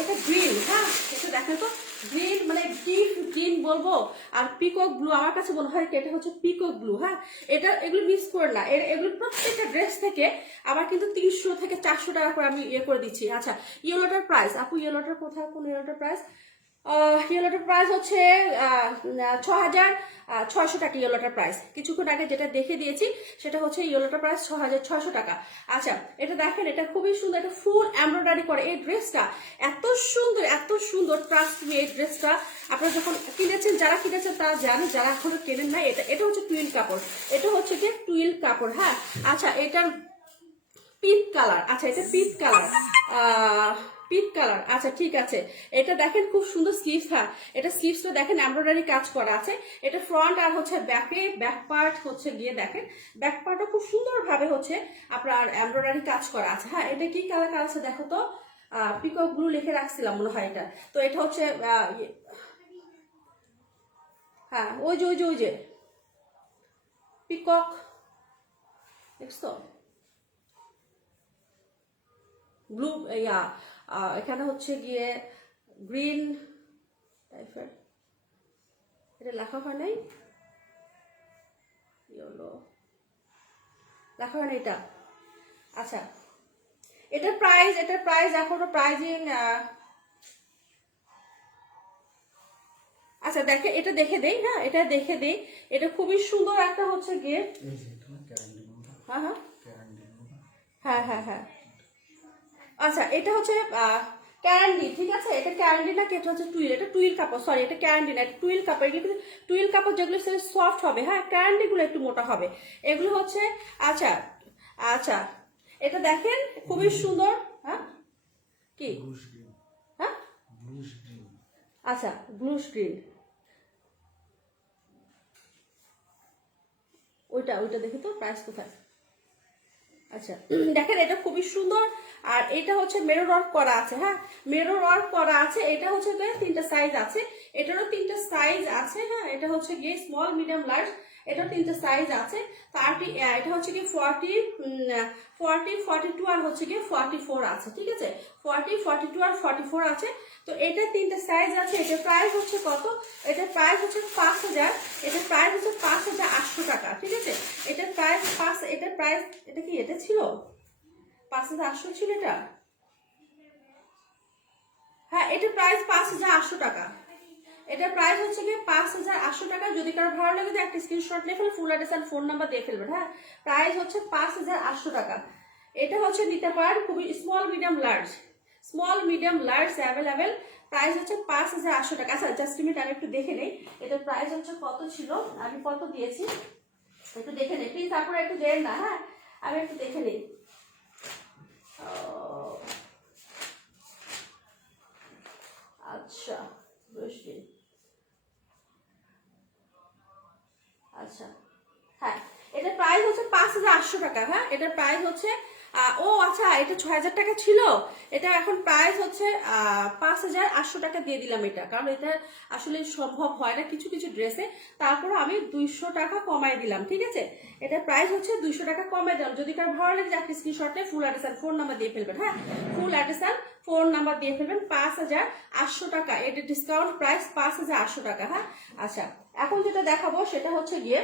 এটা গ্রিন, হ্যাঁ, এটা দেখেন তো গ্রিন, মানে ডিপ গ্রিন বলবো, আর পিকক ব্লু, আমার কাছে মনে হয় এটা হচ্ছে পিকক ব্লু। হ্যাঁ, এগুলো মিস করে না, এগুলো প্রত্যেকটা ড্রেস থেকে আবার কিন্তু 300 থেকে 400 টাকা করে আমি ইয়ে করে দিচ্ছি। আচ্ছা, ইয়েলোটার প্রাইস, আপু ইয়েলোটার কোথায়, কোন ইয়েলোটার প্রাইস? ইয়েলোটার প্রাইস হচ্ছে 6600 টাকা ইয়েলোটার প্রাইস। কিছুক্ষণ আগে যেটা দেখে দিয়েছি সেটা হচ্ছে ইয়েলোটার প্রাইস 6600 টাকা। আচ্ছা, এটা দেখেন, এটা খুবই সুন্দর, এটা ফুল এমব্রয়ডারি করে এই ড্রেসটা, এত সুন্দর ট্রাস্ট মি। এই ড্রেসটা আপনারা যখন কিনেছেন, যারা কিনেছেন তারা জানেন, যারা এখনো কেনেন নাই, এটা হচ্ছে টুইল কাপড়, এটা হচ্ছে কি টুইল কাপড়। হ্যাঁ, আচ্ছা, এটার পিট কালার, আচ্ছা এটা পিট কালার, পিট কালার, আচ্ছা ঠিক আছে। এটা দেখেন খুব সুন্দর স্লিভস, হ্যাঁ এটা স্লিভসটা দেখেন এমব্রয়ডারি কাজ করা আছে। এটা ফ্রন্ট আর হচ্ছে ব্যাক পার্ট হচ্ছে গিয়ে দেখেন, ব্যাক পার্টও খুব সুন্দরভাবে হচ্ছে আপনার এমব্রয়ডারি কাজ করা আছে। হ্যাঁ, এটা কি কালার আছে দেখো তো, পিকক ব্লু লিখে রাখছিলাম মনে হয় এটা। তো এটা হচ্ছে হ্যাঁ ওই যে পিকক, দেখছো ব্লু, এখানে হচ্ছে গিয়ে গ্রিন টাইপের, এটা লেখা হয় নাই, ইয়েলো লেখা হয় না এটা। আচ্ছা, এটার প্রাইস এখনো প্রাইজিং, আচ্ছা দেখে এটা দেখে দেই, হ্যাঁ এটা দেখে দেই। এটা খুবই সুন্দর একটা হচ্ছে গিয়ে, হ্যাঁ, আচ্ছা এটা হচ্ছে ক্যান্ডি, ঠিক আছে, এটা ক্যান্ডি না, এটা হচ্ছে টুইল, এটা টুইল কাপড়, সরি এটা ক্যান্ডি না, এটা টুইল কাপড়। এগুলো টুইল কাপড় যেগুলো সফট হবে, হ্যাঁ ক্যান্ডি গুলো একটু মোটা হবে, এগুলো হচ্ছে। আচ্ছা এটা দেখেন খুবই সুন্দর, হ্যাঁ কি, হ্যাঁ আচ্ছা ব্লুশ গ্রিন, ওইটা দেখি তো প্রাইস কোথায়। আচ্ছা দেখেন এটা খুবই সুন্দর, আর এটা হচ্ছে মেরর ওয়ার্ক করা আছে, হ্যাঁ মেরর ওয়ার্ক করা আছে। এটা হচ্ছে তিনটা সাইজ আছে, এটারও তিনটা সাইজ আছে। হ্যাঁ, এটা হচ্ছে গিয়ে স্মল, মিডিয়াম, লার্জ, এটাও তিনটা সাইজ আছে। 30, এটা হচ্ছে কি 40, 42 আর হচ্ছে গিয়ে 44 আছে, ঠিক আছে, 40, 42 আর 44 আছে। তো এটা তিনটা সাইজ আছে। এটার প্রাইস হচ্ছে কত? এটার প্রাইস হচ্ছে 5000, এটার প্রাইস হচ্ছে 5800 টাকা, ঠিক আছে। এটার প্রাইস এটার প্রাইস, এটা কি এটা ছিল 5800 ছিল এটা, হ্যাঁ এটার প্রাইস 5800 টাকা। এটার প্রাইস হচ্ছে গিয়ে 5800 টাকা। যদি কারো ভালো লাগে একটা স্ক্রিনশট নিয়ে ফেলে ফুল অ্যাড্রেস আর ফোন নাম্বার দিয়ে ফেলবেন। হ্যাঁ, প্রাইস হচ্ছে 5800 টাকা। এটা হচ্ছে নিতে পারেন খুবই small, medium, large available. Price হচ্ছে 5800 টাকা। আচ্ছা জাস্ট মিনিট, আমি একটু দেখে নেই এটার প্রাইস হচ্ছে কত ছিল, আমি কত দিয়েছি একটু দেখে নেই প্লিজ, আপনারা একটু দেন না, হ্যাঁ আমি একটু দেখে নেই। আচ্ছা বুঝলি, আচ্ছা হ্যাঁ এটার প্রাইস হচ্ছে 5800 টাকা। হ্যাঁ, এটার প্রাইস হচ্ছে ও আচ্ছা, এটা 6000 টাকা ছিল, এটা এখন প্রাইস হচ্ছে 5800 টাকা দিয়ে দিলাম এটা, কারণ এটা আসলে সম্ভব হয় না কিছু কিছু ড্রেসে। তারপরে আমি 200 টাকা কমাই দিলাম, ঠিক আছে, এটার প্রাইস হচ্ছে 200 টাকা কমাই দিলাম। যদি কার ভালো লাগে একটা স্ক্রিনশটে ফুল অ্যাড্রেস আর ফোন নাম্বার দিয়ে ফেলবেন। হ্যাঁ, ফুল অ্যাড্রেস আর ফোন নাম্বার দিয়ে ফেলবেন। 5800 টাকা, এটা ডিসকাউন্ট প্রাইস 5800 টাকা। হ্যাঁ, আচ্ছা এখন যেটা দেখাবো সেটা হচ্ছে গিয়ে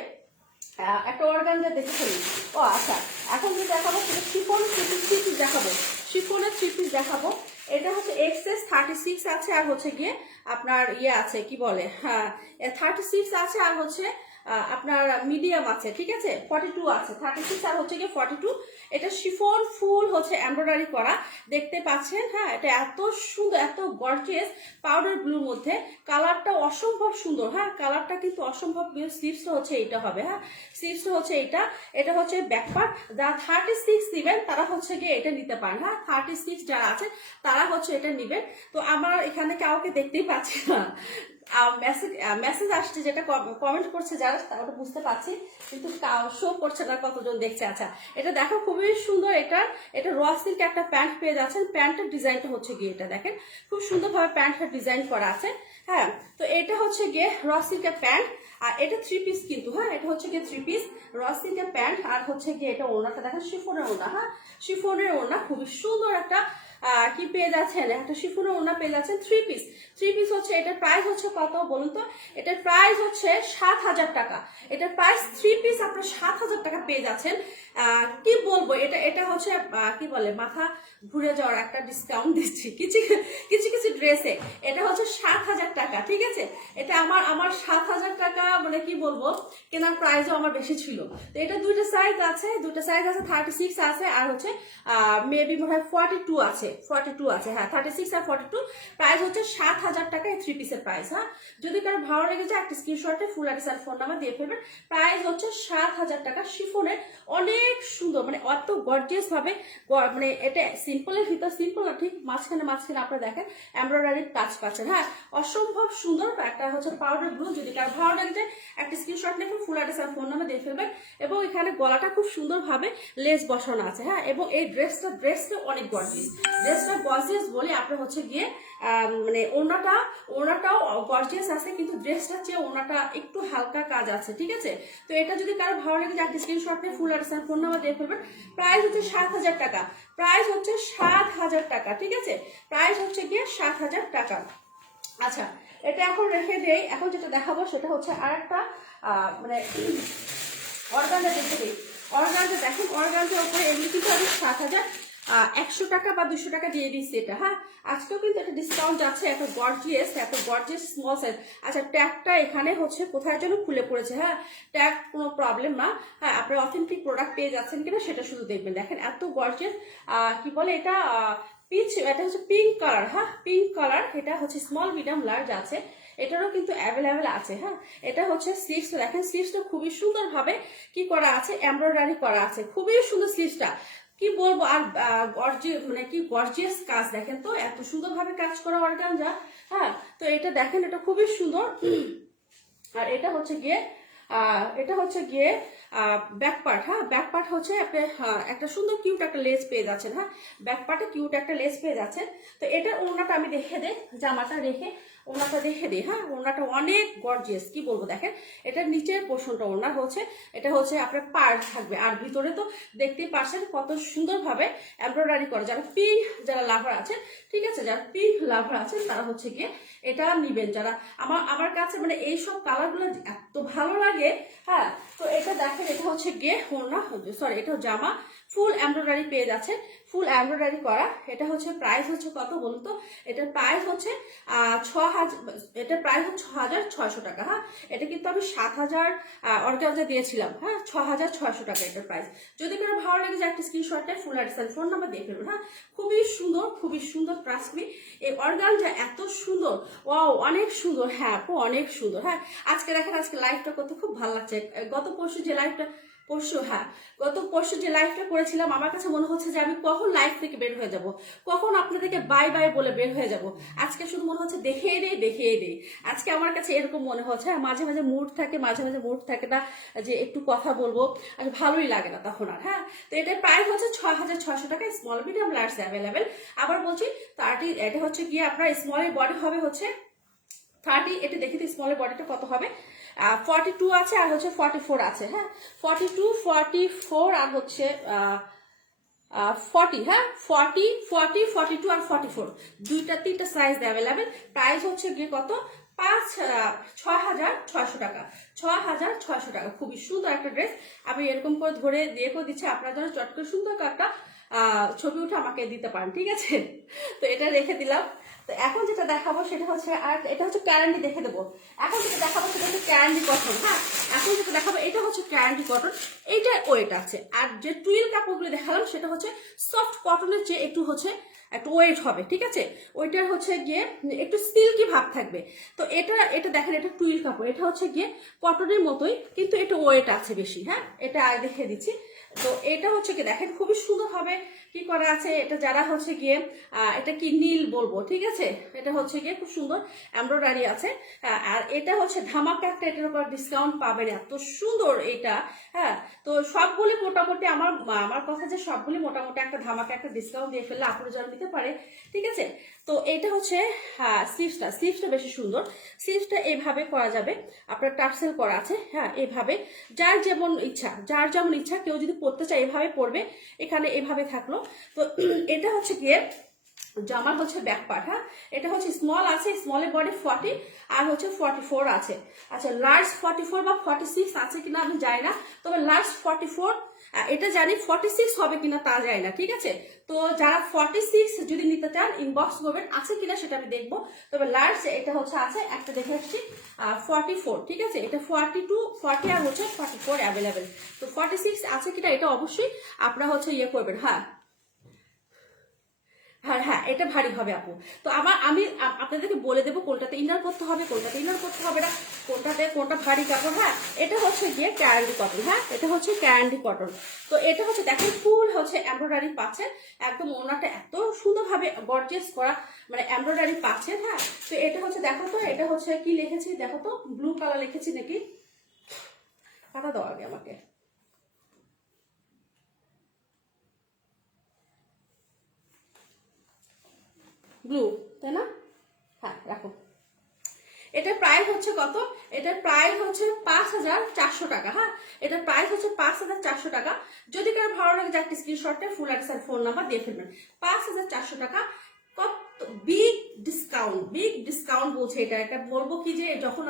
একটা অর্গানজা দেখে ফেলি। ও আচ্ছা, এখন যে দেখাবো সেটা শিফনের থ্রি পিস দেখাবো, শিফনের থ্রি পিস দেখাবো। এটা হচ্ছে এক্সএস 36 আছে, আর হচ্ছে গিয়ে আপনার ইয়ে আছে কি বলে, হ্যাঁ 36 আছে, আর হচ্ছে আপনার মিডিয়াম আছে, ঠিক আছে 42 আছে, 36 আর হচ্ছে গিয়ে 42। এটা শিফন ফুল হচ্ছে এমব্রয়ডারি করা, দেখতে পাচ্ছেন। হ্যাঁ, এটা এত সুন্দর, এত গর্জিয়াস পাউডার ব্লুর মধ্যে, কালারটা অসম্ভব সুন্দর। হ্যাঁ, কালারটা কিন্তু অসম্ভব। স্লিভসটা হচ্ছে এইটা হবে, হ্যাঁ স্লিভসটা হচ্ছে এইটা, এটা হচ্ছে ব্যাক পার্ট। যারা 36 নেবেন তারা হচ্ছে গিয়ে এটা নিতে পারেন। হ্যাঁ, 36 যারা আছে তারা হচ্ছে এটা নেবেন। তো আমার এখানে কাউকে দেখতেই পাচ্ছি না, মেসেজ আসছে, যেটা কমেন্ট করছে যারা তারা ওটা বুঝতে পারছি, কিন্তু শো করছে না কতজন দেখছে। আচ্ছা, এটা দেখো খুবই সুন্দর। এটা র সিল্ক একটা প্যান্ট পেয়ে যাচ্ছেন। প্যান্টের ডিজাইনটা হচ্ছে গিয়ে এটা দেখেন খুব সুন্দরভাবে প্যান্টটা ডিজাইন করা আছে। হ্যাঁ, তো এটা হচ্ছে গিয়ে র সিল্কের প্যান্ট, আর এটা 3 পিস কিন্তু। হ্যাঁ, এটা হচ্ছে গিয়ে 3 পিস র সিল্কের প্যান্ট, আর হচ্ছে গিয়ে এটা ওড়নাটা দেখেন শিফনের ওড়না। হ্যাঁ, শিফনের ওড়না খুবই সুন্দর একটা কি পেয়ে যাচ্ছেন, একটা শিফনের ওড়না পেয়ে যাচ্ছেন 3 পিস। 3 পিস হচ্ছে, এটার প্রাইস হচ্ছে কত বলুন তো? এটার প্রাইস হচ্ছে 7,000 টাকা। এটার প্রাইস 3 পিস আপনার 7,000 টাকা পেয়ে যাচ্ছেন। কি বলবো, এটা হচ্ছে কি বলে, মাথা ঘুরে যাওয়ার একটা ডিসকাউন্ট দিচ্ছি কিছু কিছু ড্রেসে। এটা হচ্ছে 7,000 টাকা, ঠিক আছে? এটা আমার 7,000 টাকা, মানে কি বলবো, কেনার প্রাইসও আমার বেশি ছিল। তো এটা দুইটা সাইজ আছে, 36 আছে, আর হচ্ছে মেবি মনে হয় 42 আছে। হ্যাঁ, 36 আর 42। প্রাইস হচ্ছে 7,000 টাকা এই 3 পিসের প্রাইস। হ্যাঁ, যদি কারো ভালো লেগে যায় একটা স্ক্রিনশটে ফুল অ্যাড্রেস আর ফোন নাম্বার দিয়ে ফেলবেন। প্রাইস হচ্ছে 7,000 টাকা। শিফনের অনেক সুন্দর, মানে অত গর্জিয়াস ভাবে, মানে এটা সিম্পলের ভিতর সিম্পল না, ঠিক মাঝখানে আপনারা দেখেন এমব্রয়ডারির কাজ পাচ্ছেন। হ্যাঁ, অসম্ভব সুন্দর। একটা হচ্ছে পাউডার ব্লু, যদি কারো ভালো লাগে যায় একটা স্ক্রিনশট নিয়ে ফুল অ্যাড্রেস আর ফোন নাম্বার দিয়ে ফেলবেন। এবং এখানে গলাটা খুব সুন্দরভাবে লেস বসানো আছে। হ্যাঁ, এবং এই ড্রেসটা অনেক গর্জিয়াস বলে আপনার হচ্ছে গিয়ে মানে ওড়নাটাও গর্জিয়াস আছে, কিন্তু ড্রেসটার চেয়ে ওড়নাটা একটু হালকা কাজ আছে, ঠিক আছে? তো এটা যদি কারো ভালো লাগে যায় একটা স্ক্রিনশট নিয়ে ফুল অ্যাড্রেস আর ফোন নাম্বার দিয়ে ফেলবেন। প্রাইস হচ্ছে 7,000 টাকা। ঠিক আছে? প্রাইস হচ্ছে গিয়ে 7,000 টাকা। আচ্ছা, এটা এখন রেখে দেই। এখন যেটা দেখাবো সেটা হচ্ছে আর একটা মানে অর্গানজা দেখে দিই। অর্গানজা দেখেন, অর্গানজার উপরে এমনি কিন্তু আমি 7,100 টাকা বা 200 টাকা দিয়ে দিচ্ছি এটা। হ্যাঁ, আজকেও কিন্তু একটা ডিসকাউন্ট আছে, এত গর্জিয়াস স্মল সাইজ। আচ্ছা, ট্যাগটা এখানে হচ্ছে কোথায় যেন খুলে পড়েছে। হ্যাঁ, ট্যাগ কোনো প্রবলেম না। হ্যাঁ, আপনি অথেন্টিক প্রোডাক্ট পেয়ে যাচ্ছেন কিনা সেটা শুধু দেখবেন। দেখেন এত গর্জিয়াস, কি বলে এটা, এটা হচ্ছে পিঙ্ক কালার। হ্যাঁ, পিঙ্ক কালার। এটা হচ্ছে স্মল মিডিয়াম লার্জ আছে, এটারও কিন্তু অ্যাভেলেবেল আছে। হ্যাঁ, এটা হচ্ছে স্লিভস। দেখেন স্লিভসটা খুবই সুন্দরভাবে কি করা আছে, এমব্রয়ডারি করা আছে, খুবই সুন্দর স্লিভসটা, কি বলবো। আর গর্জিয়াস কাজ দেখেন তো, এত সুন্দরভাবে কাজ করা অর্গানজা। হ্যাঁ, তো এটা দেখেন, এটা খুবই সুন্দর। আর এটা হচ্ছে গিয়ে ব্যাক পার্ট। হ্যাঁ, ব্যাক পার্ট হচ্ছে আপনি একটা সুন্দর কিউট একটা লেস পেয়ে যাচ্ছেন। হ্যাঁ, ব্যাক পার্টে কিউট একটা লেস পেয়ে যাচ্ছেন। তো এটার ওড়নাটা আমি দেখে দেই, জামাটা রেখে ওড়নাটা দেখে দিই। হ্যাঁ, ওড়নাটা অনেক গর্জিয়াস, কি বলবো। দেখেন এটার নিচের পোর্শনটা ওড়না হচ্ছে, এটা হচ্ছে আপনার পার্ট থাকবে, আর ভিতরে তো দেখতেই পারছেন কত সুন্দরভাবে এমব্রয়ডারি করে। যারা লাভার আছেন, ঠিক আছে, যারা পিঙ্ক লাভার আছেন তারা হচ্ছে গিয়ে এটা নিবেন। যারা আমার কাছে মানে এইসব কালারগুলো এত ভালো লাগে। হ্যাঁ, তো এটা দেখেন, এটা হচ্ছে গিয়ে ওড়না, সরি এটা জামা, ফুল এমব্রয়ডারি পেয়ে যাচ্ছে, ফুল এমব্রয়ডারি করা। এটা হচ্ছে প্রাইস হচ্ছে কত বলুন তো? এটার প্রাইস হচ্ছে 6,600 টাকা। হ্যাঁ, এটা কিন্তু আমি 7,000 অর্গানজা দিয়েছিলাম। হ্যাঁ, 6,600 টাকা এটার প্রাইস। যদি কোনো ভালো লাগে যায় একটা স্ক্রিনশটে ফুল অ্যাড্রেস ফোন নাম্বার দিয়ে ফেলবেন। হ্যাঁ, খুবই সুন্দর ট্রাস্ট মি, এই অর্গানজা এত সুন্দর, ওয়াও অনেক সুন্দর। হ্যাঁ আপু, অনেক সুন্দর। হ্যাঁ, আজকে দেখেন, আজকে লাইভটা করতে খুব ভালো লাগছে। গত পরশু যে লাইভটা করেছিলাম, আমার কাছে মনে হচ্ছে যে আমি কখন লাইভ থেকে বের হয়ে যাব, কখন আপনাদেরকে বাই বাই বলে বের হয়ে যাব। আজকে শুধু মনে হচ্ছে দেখিয়ে দেই। আজকে আমার কাছে এরকম মনে হচ্ছে। মাঝে মাঝে মুড থাকে, মাঝে মাঝে মুড থাকে না যে একটু কথা বলবো, আর ভালোই লাগে না তখন আর। হ্যাঁ, তো এটার প্রাইস হচ্ছে 6,600 টাকা। Small medium large available. আবার বলছি 30, এটা হচ্ছে গিয়ে আপনার স্মলের বডি হবে হচ্ছে 30। এটা দেখি তো স্মলের বডিটা কত হবে। 42 আছে, আর হচ্ছে 44 আছে। হ্যাঁ, 42, 44 আর হচ্ছে 40। হ্যাঁ, 40, 42 আর 44, তিনটা সাইজ অ্যাভেলেবেল। প্রাইস হচ্ছে গিয়ে কত, 6,600 টাকা। 6,600 টাকা। খুবই সুন্দর একটা ড্রেস। আমি এরকম করে ধরে দিয়ে দিচ্ছি, আপনার জন্য চট করে সুন্দর একটা ছবি উঠে আমাকে দিতে পারেন, ঠিক আছে? তো এটা রেখে দিলাম। তো এখন যেটা দেখাবো সেটা হচ্ছে, আর এটা হচ্ছে ক্যারান্ডি দেখে দেবো। এখন যেটা দেখাবো সেটা হচ্ছে ক্যারান্ডি কটন। হ্যাঁ, এখন যেটা দেখাবো এটা হচ্ছে ক্যারান্ডি কটন। এইটা ওয়েট আছে। আর যে টুইল কাপড়গুলো দেখালাম সেটা হচ্ছে সফট কটনের চেয়ে একটু ওয়েট হবে, ঠিক আছে? ওইটার হচ্ছে গিয়ে একটু সিল্কি ভাব থাকবে। তো এটা দেখেন, এটা টুইল কাপড়, এটা হচ্ছে গিয়ে কটনের মতোই, কিন্তু এটা ওয়েট আছে বেশি। হ্যাঁ, এটা দেখে দিচ্ছি। তো এটা হচ্ছে কি দেখেন খুবই সুন্দর ভাবে কি করা আছে, এটা যারা হচ্ছে গিয়ে এটা কি নীল বলবো, ঠিক আছে, এটা হচ্ছে গিয়ে খুব সুন্দর এমব্রয়ডারি আছে। আর এটা হচ্ছে ধামাকা একটা, এটার উপর ডিসকাউন্ট পাবেন, এত সুন্দর এটা। হ্যাঁ, তো সবগুলি মোটামুটি আমার আমার কথা যে সবগুলি মোটামুটি একটা ধামাকা একটা ডিসকাউন্ট দিয়ে ফেললে আপনারা যারা নিতে পারে, ঠিক আছে। তো এটা হচ্ছে স্লিভসটা বেশি সুন্দর। স্লিভসটা এইভাবে করা যাবে, আপনার টার্সেল করা আছে, হ্যাঁ এইভাবে যার যেমন ইচ্ছা, কেউ যদি পরতে চায় এভাবে পরবে, এখানে এভাবে থাকলো। তো এটা হচ্ছে গিয়ে জামার হচ্ছে ব্যাক পার্ট। হ্যাঁ, এটা হচ্ছে স্মল আছে, স্মলের বডি 40 আর হচ্ছে 44 আছে। আচ্ছা, লার্জ 44 বা 46 আছে কিনা আমি জানি না, তবে লার্জ 44 এটা জানি, 46 হবে কিনা তা জানি না, ঠিক আছে। তো যারা 46 যদি নিতে চান ইনবক্স করবেন, আছে কিনা সেটা আমি দেখবো। তবে লার্জ এটা হচ্ছে আছে, একটা দেখে আসছি 44, ঠিক আছে। এটা 42, 40 আর হচ্ছে 44 অ্যাভেলেবেল। তো 46 আছে কিনা এটা অবশ্যই আপনারা হচ্ছে ইয়ে করবেন। হ্যাঁ হ্যাঁ হ্যাঁ, এটা ভারী হবে আপু। তো আমি আপনাদেরকে বলে দেবো কোনটাতে ইনার করতে হবে, কোনটাতে ইনার করতে হবে না, কোনটা ভারী কাপড়। হ্যাঁ, এটা হচ্ছে গিয়ে ক্যান্ডি কটন। হ্যাঁ, এটা হচ্ছে ক্যান্ডি কটন। তো এটা হচ্ছে দেখেন ফুল হচ্ছে এমব্রয়ডারি পাচ্ছেন, একদম ওনাটা এত সুন্দরভাবে গর্জিয়াস করা, মানে এমব্রয়ডারি পাচ্ছেন। হ্যাঁ, তো এটা হচ্ছে দেখো তো, এটা হচ্ছে কি লিখেছি দেখো তো, ব্লু কালার লিখেছি নাকি, কাটা দাও আগে আমাকে। ব্লু, তাই না? হ্যাঁ রাখো। এটার প্রাইস হচ্ছে কত? এটার প্রাইস হচ্ছে 5400 টাকা। হ্যাঁ, এটার প্রাইস হচ্ছে 5400 টাকা। যদি কারো ভালো লাগে যাকে স্ক্রিনশটটা ফুল অ্যাড্রেস আর ফোন নাম্বার দিয়ে ফেলবেন। 5400 টাকা, কত বিগ ডিসকাউন্ট বলছে। এটা বলবো কি যে যখন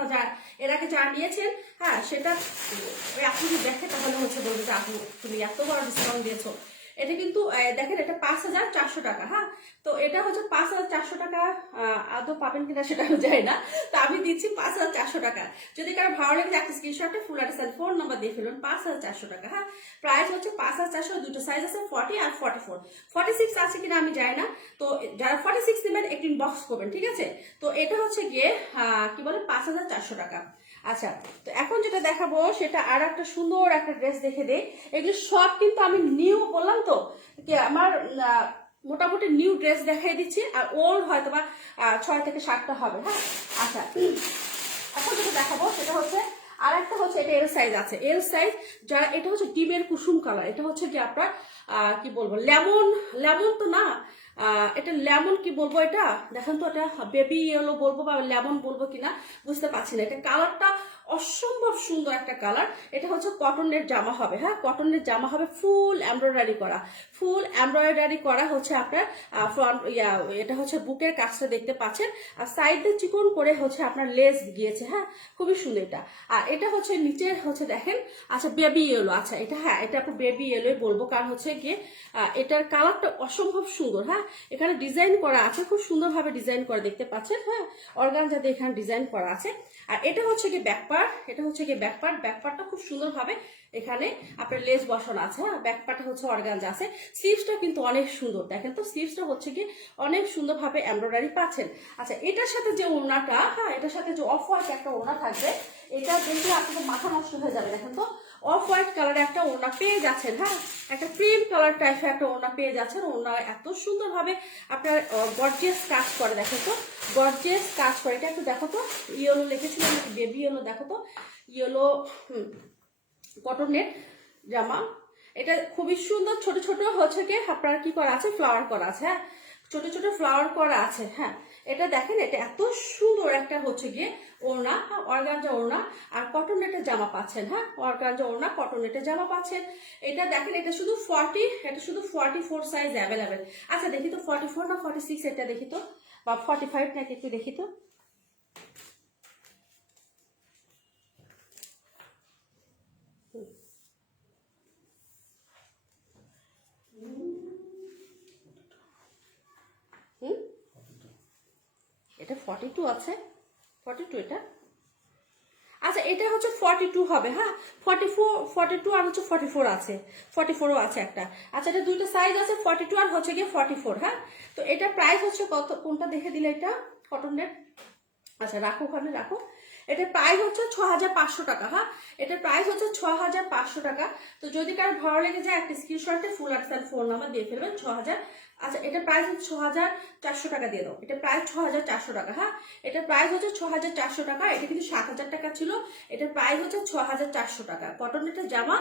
এর আগে যা নিয়েছেন, হ্যাঁ সেটা আপনি যদি দেখে তাহলে হচ্ছে বলবে যে আপনি তুমি এত বড় ডিসকাউন্ট দিয়েছো। এটা কিন্তু দেখেন, এটা 5400 টাকা। হ্যাঁ, তো এটা হচ্ছে 5400 টাকা, আদৌ পাবেন কিনা সেটা আমি জানি না, তো আমি দিচ্ছি 5400 টাকা। যদি কারো ভালো লাগে একটা স্ক্রিনশটে ফুল অ্যাড্রেস আর ফোন নাম্বার দিয়ে ফেলুন। 5400 টাকা। হ্যাঁ, প্রাইস হচ্ছে 5400, দুটো সাইজ আছে 40 আর 44। 46 আছে কিনা আমি জানি না, তো যারা 46 নেবেন একটু ইনবক্স করবেন, ঠিক আছে। তো এটা হচ্ছে গিয়ে কি বলে 5400 টাকা। আচ্ছা, তো এখন যেটা দেখাবো সেটা আর একটা সুন্দর একটা ড্রেস দেখে দেই। এগুলো সব কিন্তু আমি নিউ বললাম তো, কি আমার মোটামুটি নিউ ড্রেস দেখাই দিচ্ছি, আর ওল্ড হয়তো বা 6 থেকে 7টা হবে। হ্যাঁ, আচ্ছা এখন যেটা দেখাবো সেটা হচ্ছে আর একটা হচ্ছে, এটা এল সাইজ আছে, এল সাইজ যারা, এটা হচ্ছে ডিমের কুসুম কালার, এটা হচ্ছে কি আপনার কি বলবো, লেমন তো না, এটা লেমন কি বলবো, এটা দেখেন তো, এটা বেবি ইয়েলো বলবো বা লেমন বলবো কিনা বুঝতে পারছি না। এটা কালারটা অসম্ভব সুন্দর একটা কালার। এটা হচ্ছে কটনের জামা হবে। হ্যাঁ, কটনের জামা হবে, ফুল এমব্রয়ডারি করা হচ্ছে আপনার ফ্রন্ট এটা হচ্ছে বুকের কাজটা দেখতে পাচ্ছেন, আর সাইডে চিকন করে হচ্ছে আপনার লেস গিয়েছে। হ্যাঁ, খুবই সুন্দর এটা। আর এটা হচ্ছে নিচের হচ্ছে দেখেন, আচ্ছা বেবি ইয়েলো, আচ্ছা এটা, হ্যাঁ এটা আপনি বেবি ইয়েলোই বলবো, কারণ হচ্ছে গিয়ে এটার কালারটা অসম্ভব সুন্দর। হ্যাঁ, এখানে ডিজাইন করা আছে, খুব সুন্দরভাবে ডিজাইন করা দেখতে পাচ্ছেন। হ্যাঁ, অর্গানজা দিয়ে এখানে ডিজাইন করা আছে। আর এটা হচ্ছে কি ব্যাকপার্ট, এটা হচ্ছে কি ব্যাকপার্টটা খুব সুন্দরভাবে এখানে আপনার লেস বসানো আছে। হ্যাঁ, ব্যাকপার্টে হচ্ছে অর্গানজা আছে। স্লিভসটা কিন্তু অনেক সুন্দর, দেখেন তো স্লিভসটা হচ্ছে কি অনেক সুন্দরভাবে এমব্রয়ডারি পাচ্ছেন। আচ্ছা, এটার সাথে যে ওড়নাটা, হ্যাঁ এটার সাথে যে অফ হোয়াইট একটা ওড়না থাকবে, এটা দেখলে আপনাদের মাথা নষ্ট হয়ে যাবে। দেখেন তো অফ হোয়াইট কালারের একটা ওড়না পেয়ে যাচ্ছেন। হ্যাঁ, একটা ক্রিম কালার টাইপের একটা ওড়না পেয়ে যাচ্ছেন। ওড়না এত সুন্দরভাবে আপনার গর্জিয়াস কাজ করে, দেখো তো গর্জিয়াস কাজ করে। এটা একটু দেখো তো, ইয়েলো লিখেছিলাম নাকি বেবি ইয়েলো, দেখো তো ইয়েলো কটনের জামা। এটা খুবই সুন্দর, ছোট ছোট হচ্ছে কি আপনার কি করা আছে, ফ্লাওয়ার করা আছে। হ্যাঁ, ছোট ছোট ফ্লাওয়ার করা আছে। হ্যাঁ, এটা দেখেন, এটা এত সুন্দর একটা হচ্ছে গিয়ে ওড়না, অর্গানজা ওড়না, আর কটন নেটের জামা পাচ্ছেন। হ্যাঁ, অর্গানজা ওড়না, কটন নেটের জামা পাচ্ছেন। এটা দেখেন, এটা শুধু 44 সাইজ অ্যাভেলেবেল। আচ্ছা দেখি তো 44 না 46, এটা দেখি তো, বা 45 নাকি একটু দেখি তো। এটা 42 আছে, 42 এটা। আচ্ছা, এটা হচ্ছে 42 হবে। হ্যাঁ, 42 আর হচ্ছে 44 আছে, 44ও আছে একটা। আচ্ছা, এটা দুইটা সাইজ আছে, 42 আর হচ্ছে গিয়ে 44। হ্যাঁ, তো এটা প্রাইস হচ্ছে কত, কোনটা দেখে দিলে, এটা কটনের। আচ্ছা রাখো, ওখানে রাখো। এটার প্রাইস হচ্ছে 6500 টাকা। হ্যাঁ, এটার প্রাইস হচ্ছে 6500 টাকা। তো যদি কারো ভালো লেগে যায় একটা স্ক্রিনশটে ফুল অ্যাড্রেস ফোন নাম্বার দিয়ে ফেলবেন। 6000, আচ্ছা এটা প্রাইস হচ্ছে 6400 টাকা দিয়ে দাও। এটা প্রাইস 6400 টাকা। হ্যাঁ, এটার প্রাইস হচ্ছে 6400 টাকা। এটা কিন্তু 7000 টাকা ছিল, এটার প্রাইস হচ্ছে 6400 টাকা। কটনের একটা জামা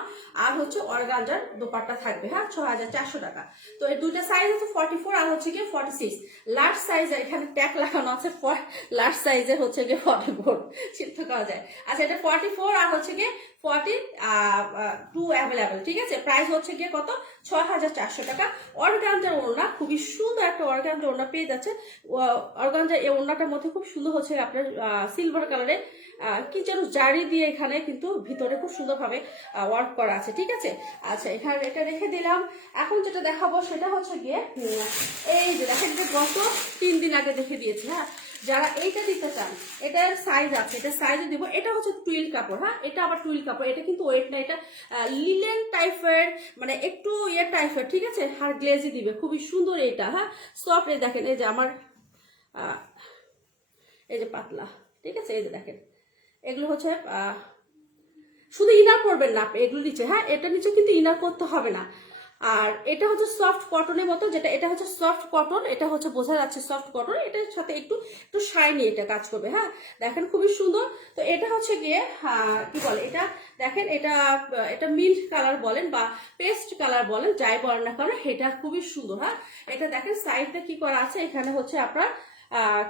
আর হচ্ছে অর্গানজার দোপাট্টা থাকবে। হ্যাঁ, 6400 টাকা। তো এই দুইটা সাইজ হচ্ছে 44 আর হচ্ছে কি 46। লার্জ সাইজ, এখানে ট্যাগ লাগানো আছে লার্জ সাইজের হচ্ছে গিয়ে 44 চিন্তা করা যায়। আচ্ছা এটা 44 আর হচ্ছে গিয়ে 42 অ্যাভেলেবেল। ঠিক আছে, প্রাইস হচ্ছে গিয়ে কত? 6400 টাকা। অর্গানজার ওড়না, খুবই সুন্দর একটা অর্গানজার ওড়না পেয়ে যাচ্ছে। অর্গানজার এই ওড়নাটার মধ্যে খুব সুন্দর হচ্ছে আপনার সিলভার কালারে কি যেন জারি দিয়ে এখানে কিন্তু ভিতরে খুব সুন্দরভাবে ওয়ার্ক করা আছে। ঠিক আছে, আচ্ছা এখানে এটা রেখে দিলাম। এখন যেটা দেখাবো সেটা হচ্ছে গিয়ে এই যে দেখেন, এটা গত 3 দিন আগে দেখে দিয়েছি। হ্যাঁ, যারা এইটা দিতে চান, এটার সাইজ আছে, এটা সাইজে দিব। এটা হচ্ছে টুইল কাপড়। হ্যাঁ, এটা আবার টুইল কাপড়, এটা কিন্তু ওয়েট না, এটা লিলেন টাইপের, মানে একটু ইয়ে টাইপের। ঠিক আছে, আর গ্লেজি দিবে, খুবই সুন্দর এটা। হ্যাঁ, সফট। এই দেখেন, এই যে আমার এই যে পাতলা। ঠিক আছে, এই যে দেখেন, এগুলো হচ্ছে শুধু ইনার করবেন না আপনি এগুলো নিচে। হ্যাঁ, এটা নিচে কিন্তু ইনার করতে হবে না। আর এটা হচ্ছে সফট কটনের মতো, যেটা এটা হচ্ছে সফট কটন, এটা হচ্ছে বোঝা যাচ্ছে সফট কটন। এটার সাথে একটু একটু শাইনি এটা কাজ করবে। হ্যাঁ, দেখেন খুবই সুন্দর। তো এটা হচ্ছে গিয়ে কি বলে এটা, দেখেন এটা এটা মিল্ক কালার বলেন বা পেস্ট কালার বলেন, যাই বলেন না কারণ এটা খুবই সুন্দর। হ্যাঁ, এটা দেখেন সাইডটা কি করা আছে, এখানে হচ্ছে আপনার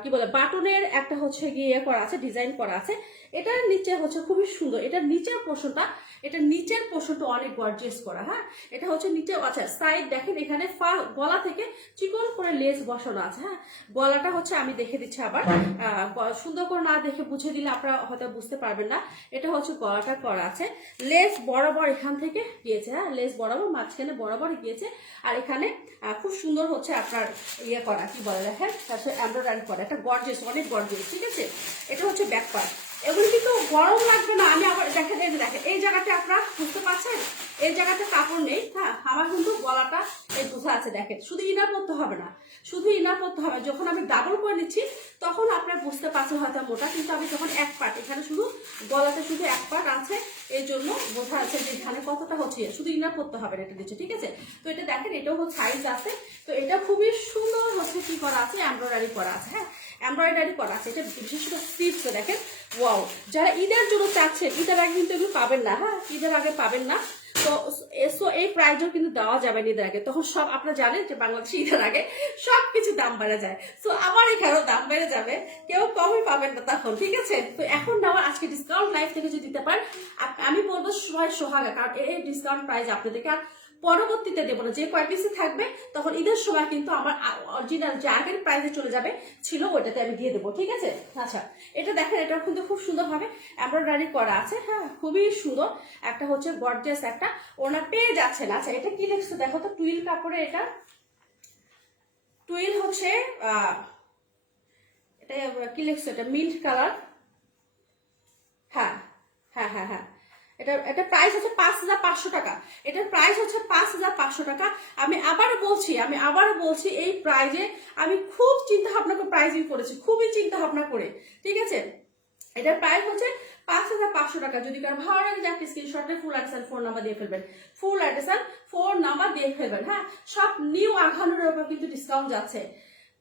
কি বলে বাটনের একটা হচ্ছে গিয়ে করা আছে, ডিজাইন করা আছে। এটার নিচে হচ্ছে খুবই সুন্দর, এটার নিচের পোর্শনটা, এটা নিচের পোর্শনটা অনেক গর্জিয়াস করা। হ্যাঁ, এটা হচ্ছে নিচে, আচ্ছা সাইড দেখেন, এখানে গলা থেকে চিকন করে লেস বসানো আছে। হ্যাঁ, গলাটা হচ্ছে আমি দেখে দিচ্ছি আবার, সুন্দর করে না দেখে বুঝে দিলে আপনারা হয়তো বুঝতে পারবেন না। এটা হচ্ছে গলাটা করা আছে, লেস বরাবর এখান থেকে গিয়েছে। হ্যাঁ, লেস বরাবর মাঝখানে বরাবর গিয়েছে। আর এখানে খুব সুন্দর হচ্ছে আপনার ইয়ে করা, কি বলে দেখেন, এমব্রয়ডারি করা, একটা গর্জিয়াস, অনেক গর্জিয়াস। ঠিক আছে, এটা হচ্ছে ব্যাক পার্ট। এগুলো কিন্তু গরম লাগবে না। আমি আবার দেখেন, এই যে দেখেন, এই জায়গাটা আপনারা বুঝতে পারছেন, এই জায়গাতে কাপড় নেই। হ্যাঁ, আমার কিন্তু গলাটা এই বোঝা আছে। দেখেন, শুধু ইনার করতে হবে না, শুধু ইনার করতে হবে। যখন আমি ডাবল করে নিচ্ছি তখন আপনারা বুঝতে পারছেন হয়তো মোটা, কিন্তু আমি যখন এক পার্ট, এখানে শুধু গলাতে শুধু এক পার্ট আছে, এই জন্য বোঝা যাচ্ছে যে এখানে কতটা হচ্ছে, শুধু ইনার করতে হবে না এটা দিচ্ছে। ঠিক আছে, তো এটা দেখেন, এটাও হচ্ছে সাইজ আছে। তো এটা খুবই সুন্দর হচ্ছে কি করা আছে, এমব্রয়ডারি করা আছে। হ্যাঁ, এমব্রয়ডারি করা আছে। এটা বিশেষ করে স্লিভস দেখেন, ওয়াও। যারা ঈদের জন্য চাচ্ছেন, ঈদের আগে কিন্তু এগুলো পাবেন না। হ্যাঁ, ঈদের আগে পাবেন না। তো এই প্রাইজও কিন্তু দেওয়া যাবে ঈদের আগে, তখন সব আপনারা জানেন যে বাংলাদেশে ঈদের আগে সবকিছু দাম বেড়ে যায়। তো আবার এখানেও দাম বেড়ে যাবে, কেউ কমই পাবেন না তখন। ঠিক আছে, তো এখন নেওয়ার আজকে ডিসকাউন্ট লাইভ থেকে যদি দিতে পারেন, আমি বলবো সবাই সোহাগা, কারণ এই ডিসকাউন্ট প্রাইস আপনাদেরকে আর পরবর্তীতে দেবো না। যে কয়েকদিন থাকবে তখন ঈদের সময় কিন্তু আমার অরিজিনাল যে আগের প্রাইসে চলে যাবে ছিল, ওইটাতে আমি দিয়ে দেবো। ঠিক আছে, আচ্ছা এটা দেখেন, এটা কিন্তু খুব সুন্দরভাবে এমব্রয়ডারি করা আছে। হ্যাঁ, খুবই সুন্দর একটা হচ্ছে গর্জিয়াস একটা ওনা পেয়ে যাচ্ছেন। আচ্ছা এটা কি লিখছো দেখো তো, টুইল কাপড়ে, এটা টুইল হচ্ছে এটা কি লিখছো, এটা মিন্ট কালার। হ্যাঁ হ্যাঁ হ্যাঁ হ্যাঁ, এটা প্রাইস হচ্ছে 5500 টাকা। এটার প্রাইস হচ্ছে 5500 টাকা। আমি আবারও বলছি এই প্রাইজে আমি খুব চিন্তা ভাবনা করে প্রাইজিং করেছি, খুবই চিন্তা ভাবনা করে। ঠিক আছে, এটার প্রাইস হচ্ছে 5500 টাকা। যদি কারো ভালো লাগে যে আপনি স্ক্রিনশটে ফুল অ্যাড্রেস ফোন নাম্বার দিয়ে ফেলবেন, ফুল অ্যাড্রেস ফোন নাম্বার দিয়ে ফেলবেন। হ্যাঁ, সব নিউ আখানুরের উপর কিন্তু ডিসকাউন্ট যাচ্ছে,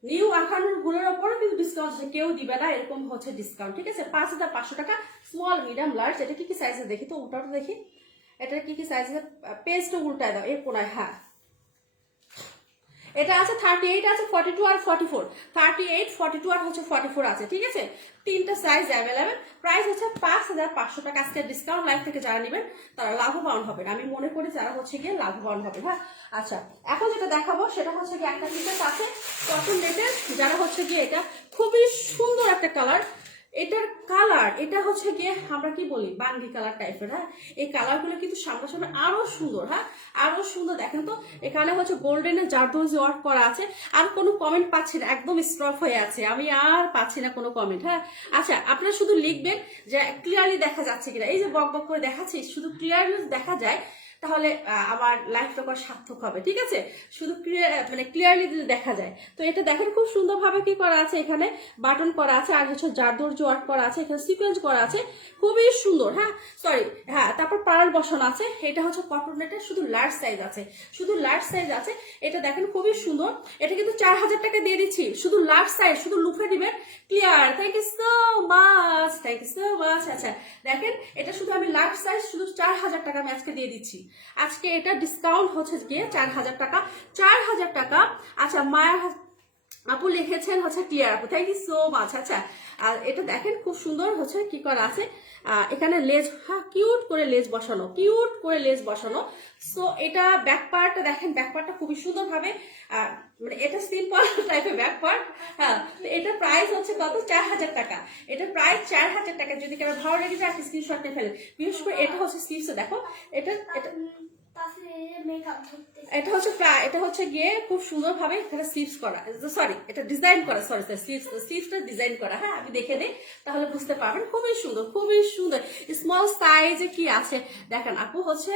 নিউ আখানুর গুলোর উপরও কিন্তু ডিসকাউন্ট আছে, কেউ দিবে না এরকম হচ্ছে ডিসকাউন্ট। ঠিক আছে, 5500 টাকা। স্মল, মিডিয়াম, লার্জ, এটা কি কি সাইজে দেখি তো, উল্টাটা দেখি, এটা কি কি সাইজে, পেজটা উল্টায় দাও এই কোনায়। হ্যাঁ, এটা আছে 38 আছে, 42 আর 44, 38, 42 আর হচ্ছে 44 আছে। ঠিক আছে, তিনটা সাইজ অ্যাভেলেবেল। প্রাইস হচ্ছে 5500 টাকা। আজকে ডিসকাউন্ট লাইভ থেকে যারা নেবেন তারা লাভবান হবেন, আমি মনে করি যারা হচ্ছে গিয়ে লাভবান হবে। হ্যাঁ, আচ্ছা এখন যেটা দেখাবো সেটা হচ্ছে গিয়ে একটা পিসেস আছে কটন নেটের, যারা হচ্ছে গিয়ে এটা খুবই সুন্দর একটা কালার, এটার কালার, এটা হচ্ছে গিয়ে আমরা কি বলি বাঙ্গি কালার টাইপের। হ্যাঁ, এই কালারগুলো কিন্তু সামনাসামনি আরো সুন্দর। হ্যাঁ, আরো সুন্দর। দেখেন তো, এখানে হচ্ছে গোল্ডেনের জারদৌজি ওয়ার্ক করা আছে। আর কোনো কমেন্ট পাচ্ছি না, একদম স্ট্রক হয়ে আছে, আমি আর পাচ্ছি না কোনো কমেন্ট। হ্যাঁ, আচ্ছা আপনারা শুধু লিখবেন যে ক্লিয়ারলি দেখা যাচ্ছে কিনা। এই যে বক বক করে দেখাচ্ছি, শুধু ক্লিয়ারলি দেখা যায় তাহলে আমার লাইফটা করা সার্থক হবে, ঠিক আছে? শুধু মানে ক্লিয়ারলি যদি দেখা যায়। তো এটা দেখেন খুব সুন্দরভাবে কি করা আছে, এখানে বাটন করা আছে, আর হচ্ছে জারদৌজি ওয়ার্ক করা আছে, এখানে সিকোয়েন্স করা আছে, খুবই সুন্দর। হ্যাঁ সরি, হ্যাঁ তারপর পার্ল বসানো আছে। এটা হচ্ছে কটন, এটা শুধু লার্জ সাইজ আছে, শুধু লার্জ সাইজ আছে। এটা দেখেন খুবই সুন্দর। এটা কিন্তু 4000 টাকা দিয়ে দিচ্ছি, শুধু লার্জ সাইজ, শুধু লুফে দিবেন। Clear, thank you so much, thank you so much. আচ্ছা দেখেন, এটা শুধু আমি লার্জ সাইজ, শুধু 4000 টাকা আমি আজকে দিয়ে দিচ্ছি। আজকে এটা ডিসকাউন্ট হচ্ছে গিয়ে 4000 টাকা, 4000 টাকা। আচ্ছা মায়া আপু লিখেছেন হচ্ছে ক্লিয়ার আপু, থ্যাংক ইউ সো মাচ। আচ্ছা আর এটা দেখেন খুব সুন্দর হচ্ছে কি করা আছে, এখানে লেজ, হ্যাঁ কিউট করে লেজ বসানো, কিউট করে লেজ বসানো। সো এটা ব্যাক পার্টটা দেখেন, ব্যাক পার্টটা খুবই সুন্দর ভাবে, মানে এটা সিম্পল টাইপের ব্যাক পার্ট। হ্যাঁ এটা প্রাইস হচ্ছে কত, 4000 টাকা। এটা প্রাইস 4000 টাকা। যদি কেন ভালো লেগে যায় স্ক্রিনশট নিয়ে ফেলেন। বিশেষ করে এটা হচ্ছে স্লিভস, দেখো এটা এটা হচ্ছে এটা হচ্ছে গিয়ে খুব সুন্দর ভাবে এখানে স্লিভস করা, সরি এটা ডিজাইন করা, সরি স্লিভসটা ডিজাইন করা। হ্যাঁ আমি দেখে দিই তাহলে বুঝতে পারবেন। খুবই সুন্দর, খুবই সুন্দর। স্মল সাইজে কি আছে দেখেন, আপু হচ্ছে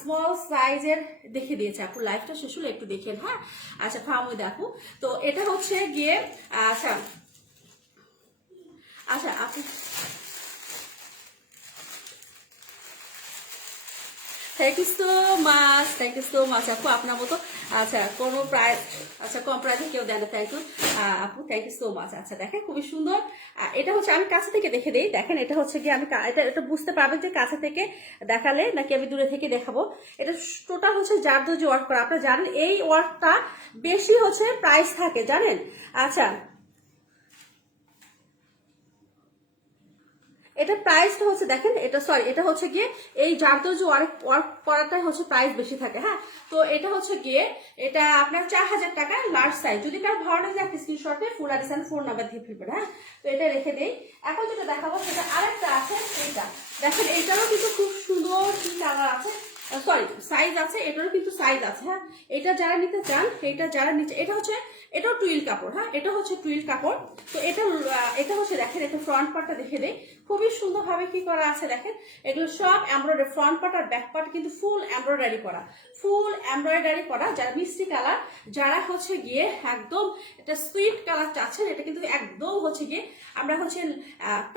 স্মল সাইজের দেখে দিয়েছে। আপু লাইফটা শেষ হলো একটু দেখেন। হ্যাঁ আচ্ছা ফার্মে দেখো। তো এটা হচ্ছে গিয়ে আচ্ছা আচ্ছা আপু thank you so much, thank you so much আপু, আপনার মতো। আচ্ছা কোনো প্রাইস, আচ্ছা কম প্রাইসে কেউ দেন না, থ্যাংক ইউ আপু, থ্যাংক ইউ সো মাচ। আচ্ছা দেখেন খুবই সুন্দর। এটা হচ্ছে আমি কাছে থেকে দেখে দিই। দেখেন এটা হচ্ছে কি, আমি এটা বুঝতে পারবেন যে কাছে থেকে দেখালে নাকি আমি দূরে থেকে দেখাবো। এটা টোটাল হচ্ছে জারদৌজি ওয়ার্ক করা। আপনারা জানেন এই ওয়ার্কটা বেশি হচ্ছে প্রাইস থাকে, জানেন? আচ্ছা এটা প্রাইসটা হচ্ছে দেখেন, এটা সরি এটা হচ্ছে গিয়ে এই জারদৌজি ওয়ার্ক করাটাই হচ্ছে প্রাইস বেশি থাকে। হ্যাঁ তো এটা হচ্ছে গিয়ে এটা আপনার 4000 টাকা লার্জ সাইজ। যদি কারো ভালো লাগে একটা স্ক্রিনশটে full address and phone number দিয়ে ফেলবেন। হ্যাঁ তো এটা রেখে দেই। এখন যেটা দেখাবো সেটা আরেকটা আছে, এইটা দেখেন, এইটারও কিন্তু খুব সুন্দর কি কালার আছে, সরি সাইজ আছে, এটারও কিন্তু সাইজ আছে। হ্যাঁ এটা যারা নিতে চান, এটা যারা নিচে, এটা হচ্ছে এটাও টুইল কাপড়। হ্যাঁ এটা হচ্ছে টুইল কাপড়। তো এটা হচ্ছে দেখেন, এটা ফ্রন্ট পার্টটা দেখে দেই, খুবই সুন্দর ভাবে কি করা আছে দেখেন। এগুলো সব এমব্রয়ডারি, ফ্রন্ট পার্ট আর ব্যাক পার্ট কিন্তু ফুল এমব্রয়ডারি করা, ফুল এমব্রয়ডারি করা। যারা মিষ্টি কালার, যারা হচ্ছে গিয়ে একদম এটা সুইট কালার চাচ্ছেন, এটা কিন্তু একদম হচ্ছে গিয়ে আমরা হচ্ছে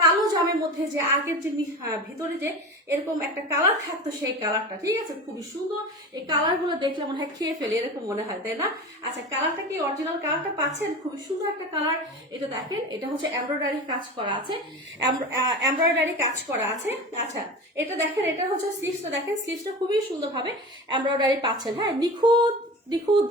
কালো জামের মধ্যে যে আগের যে ভিতরে যে এরকম একটা কালার থাকতো সেই কালারটা, ঠিক আছে? খুবই সুন্দর। এই কালার গুলো দেখলে মনে হয় খেয়ে ফেলে এরকম মনে হয়, তাই না? আচ্ছা কালারটা কি অরিজিনাল কালারটা পাচ্ছেন? খুবই সুন্দর একটা কালার। এটা দেখেন, এটা হচ্ছে এমব্রয়ডারি কাজ করা আছে, এমব্রয়ডারি কাজ করা আছে। আচ্ছা এটা দেখেন, এটা হচ্ছে স্লিভসটা দেখেন, স্লিভসটা খুবই সুন্দর ভাবে এমব্রয়ডারি পাচ্ছেন। হ্যাঁ নিখুঁত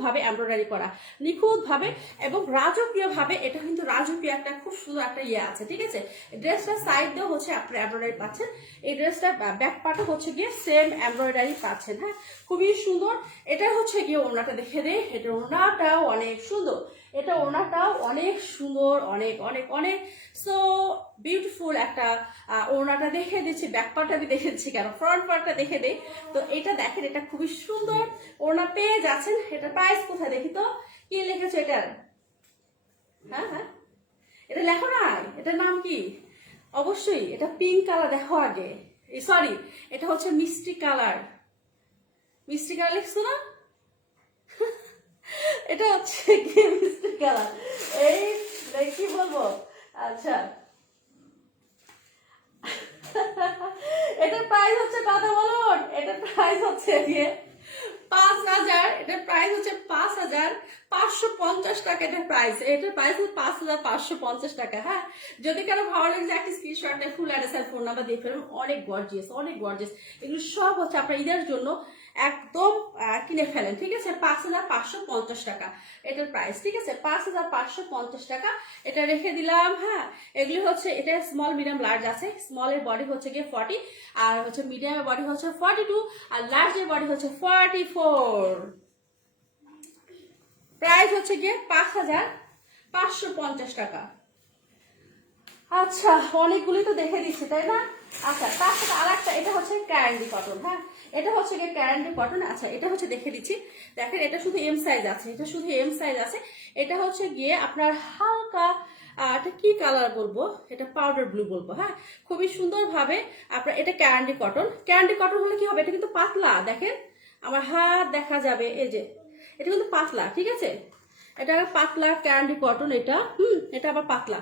ভাবে এমব্রয়ডারি করা, নিখুঁত ভাবে এবং রাজকীয় ভাবে। এটা কিন্তু রাজকীয় একটা খুব সুন্দর একটা ইয়ে আছে, ঠিক আছে? ড্রেসটা সাইড দিয়েও হচ্ছে আপনার এমব্রয়ডারি পাচ্ছেন। এই ড্রেসটা ব্যাক পার্টও হচ্ছে গিয়ে সেম এমব্রয়ডারি পাচ্ছেন। হ্যাঁ খুবই সুন্দর। এটা হচ্ছে গিয়ে ওড়নাটা দেখে দেয়, এটা ওড়নাটাও অনেক সুন্দর, এটা ওড়নাটাও অনেক সুন্দর, অনেক অনেক অনেক সো বিউটিফুল একটা ওড়নাটা দেখে দিচ্ছি। ব্যাক পার্টটা আমি দেখে দিচ্ছি কেন, ফ্রন্ট পার্টটা দেখে দেই। তো এটা দেখেন, এটা খুবই সুন্দর ওড়না পেয়ে যাচ্ছেন। এটা প্রাইস কোথায় দেখি তো, কি লিখেছে এটার? হ্যাঁ হ্যাঁ এটা লেখো না, এটার নাম কি? অবশ্যই এটা পিঙ্ক কালার, দেখো আগে, সরি এটা হচ্ছে মিষ্টি কালার, মিষ্টি কালার লিখছো না? এটা হচ্ছে কি মিষ্টি কালার, এই কি বলবো। আচ্ছা এটার প্রাইস হচ্ছে কত বলুন? এটার প্রাইস হচ্ছে গিয়ে 5000, এটার প্রাইস হচ্ছে 5550 টাকা। এটার প্রাইস, এটার প্রাইস হচ্ছে 5550 টাকা। হ্যাঁ যদি কারো ভালো লাগে একটা স্ক্রিনশট নেয়, ফুল অ্যাড্রেস আর ফোন নাম্বার দিয়ে ফেলবেন। অনেক গর্জিয়াস, অনেক গর্জিয়াস। এগুলো সব হচ্ছে আপনার ঈদের জন্য একদম কিনে ফেলেন, ঠিক আছে? 5550 টাকা এটার প্রাইস, ঠিক আছে? 5550 টাকা এটা রেখে দিলাম। হ্যাঁ এগুলি হচ্ছে, এটা স্মল মিডিয়াম লার্জ আছে। স্মলের বডি হচ্ছে গিয়ে 40, আর হচ্ছে মিডিয়ামের বডি হচ্ছে 42, আর লার্জের বডি হচ্ছে 44। প্রাইস হচ্ছে গিয়ে 5550 টাকা। আচ্ছা অনেকগুলি তো দেখে দিচ্ছি, তাই না? আচ্ছা তার সাথে আর একটা, এটা হচ্ছে ক্যান্ডি কটন। হ্যাঁ, এটা হচ্ছে গিয়ে ক্যান্ডি কটন। আচ্ছা এটা হচ্ছে দেখে দিচ্ছি, দেখেন এটা শুধু এম সাইজ আছে, এটা শুধু এম সাইজ আছে। এটা হচ্ছে গিয়ে আপনার হালকা এটা কি কালার বলবো, এটা পাউডার ব্লু বলবো। হ্যাঁ, খুবই সুন্দরভাবে আপনার, এটা ক্যান্ডি কটন। ক্যান্ডি কটন হলে কি হবে, এটা কিন্তু পাতলা, দেখেন আমার হাত দেখা যাবে, এই যে এটা কিন্তু পাতলা, ঠিক আছে, এটা পাতলা ক্যান্ডি কটন এটা। এটা আবার পাতলা,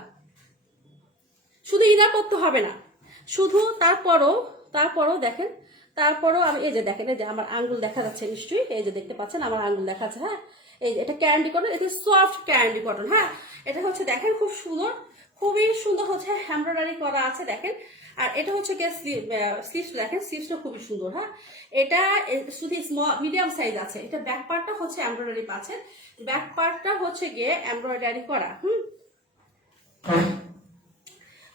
শুধু ইনার করতে হবে না, শুধু তারপরও দেখেন, তারপরও আমি এই যে দেখেন, এই যে আমার আঙ্গুল দেখা যাচ্ছে নিশ্চয়ই, এই যে দেখতে পাচ্ছেন আমার আঙ্গুল দেখা যাচ্ছে। হ্যাঁ, এই যে এটা ক্যান্ডি কটন, এটা সফট ক্যান্ডি কটন। হ্যাঁ, এটা হচ্ছে দেখেন খুব সুন্দর, খুবই সুন্দর হচ্ছে এমব্রয়ডারি করা আছে দেখেন। আর এটা হচ্ছে স্লিভস, দেখেন স্লিভসটা খুবই সুন্দর। হ্যাঁ, এটা শুধু স্মল মিডিয়াম সাইজ আছে। এটা ব্যাক পার্টটা হচ্ছে এমব্রয়ডারি পাচ্ছেন, ব্যাক পার্টটা হচ্ছে গিয়ে এমব্রয়ডারি করা।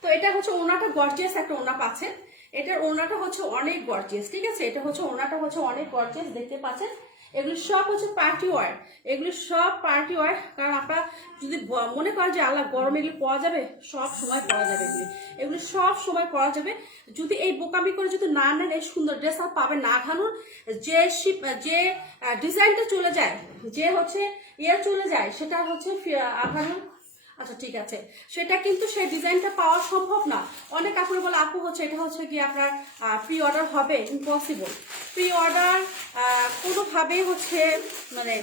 তো এটা হচ্ছে ওনাটা গর্জিয়াস একটা ওনা পাচ্ছেন, এটার ওনাটা হচ্ছে অনেক গর্জিয়াস, ঠিক আছে, এটা হচ্ছে ওনাটা হচ্ছে অনেক গর্জিয়াস, দেখতে পাচ্ছেন। এগুলো সব হচ্ছে পার্টি ওয়ার, এগুলো সব পার্টি ওয়ার। কারণ আপনারা যদি মনে করেন যে আল্লাহ গরমে এগুলো পাওয়া যাবে, সব সময় পরা যাবে, এগুলো সব সময় পরা যাবে। যদি এই বোকামি করে যদি না নেন, এই সুন্দর ড্রেস আর পাবেন না। আঘানুর যে ডিজাইনটা চলে যায়, যে হচ্ছে চলে যায়, সেটা হচ্ছে আঘানুর। আচ্ছা ঠিক আছে, সেটা কিন্তু সেই ডিজাইনটা পাওয়া সম্ভব না। অনেক আপুরে বলে আপু হচ্ছে এটা হচ্ছে কি আপনার প্রি অর্ডার হবে, ইম্পসিবল। প্রি অর্ডার কোনোভাবেই হচ্ছে মানে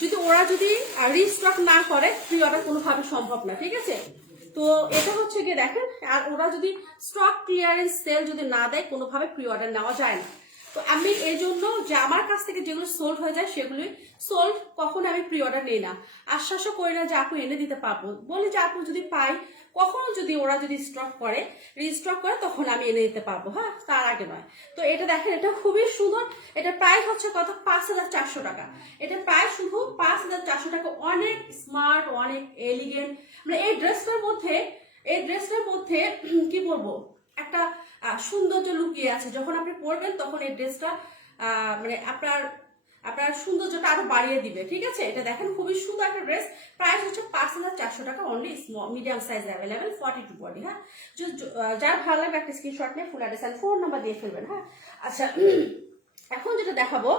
যদি ওরা যদি রিস্টক না করে, প্রি অর্ডার কোনোভাবে সম্ভব না, ঠিক আছে। তো এটা হচ্ছে গিয়ে দেখেন, আর ওরা যদি স্টক ক্লিয়ারেন্স সেল যদি না দেয়, কোনোভাবে প্রি অর্ডার নেওয়া যায় না। তো আমি এই জন্য যে আমার কাছ থেকে যেগুলো সোল্ড হয়ে যায়, সেগুলি সোল্ড, কখনো আমি প্রি অর্ডার নিই না, আশ্বাসও করি না যে আপু এনে দিতে পারবো। বলি যে আপু যদি পাই, কখনো যদি ওরা যদি স্টক করে, রিস্টক করে, তখন আমি এনে দিতে পারবো। হ্যাঁ, তার আগে নয়। তো এটা দেখেন, এটা খুবই সুন্দর। এটা প্রাইস হচ্ছে কত, 5400 টাকা। এটা প্রাইস শুধু 5400 টাকা। অনেক স্মার্ট, অনেক এলিগেন্ট, মানে এই ড্রেসটার মধ্যে কি বলবো, একটা সৌন্দর্য লুকিয়ে আছে। যখন আপনি পরবেন, তখন এই ড্রেসটা মানে আপনার সৌন্দর্যটা আরো বাড়িয়ে দিবে, ঠিক আছে। এটা দেখেন খুবই সুন্দর একটা ড্রেস। প্রাইস হচ্ছে 5400 টাকা, only medium size available, 42 body. হ্যাঁ, যার ভালো লাগবে একটা স্ক্রিনশট নিয়ে full address and phone number দিয়ে ফেলবেন। হ্যাঁ, আচ্ছা এখন যেটা দেখাবো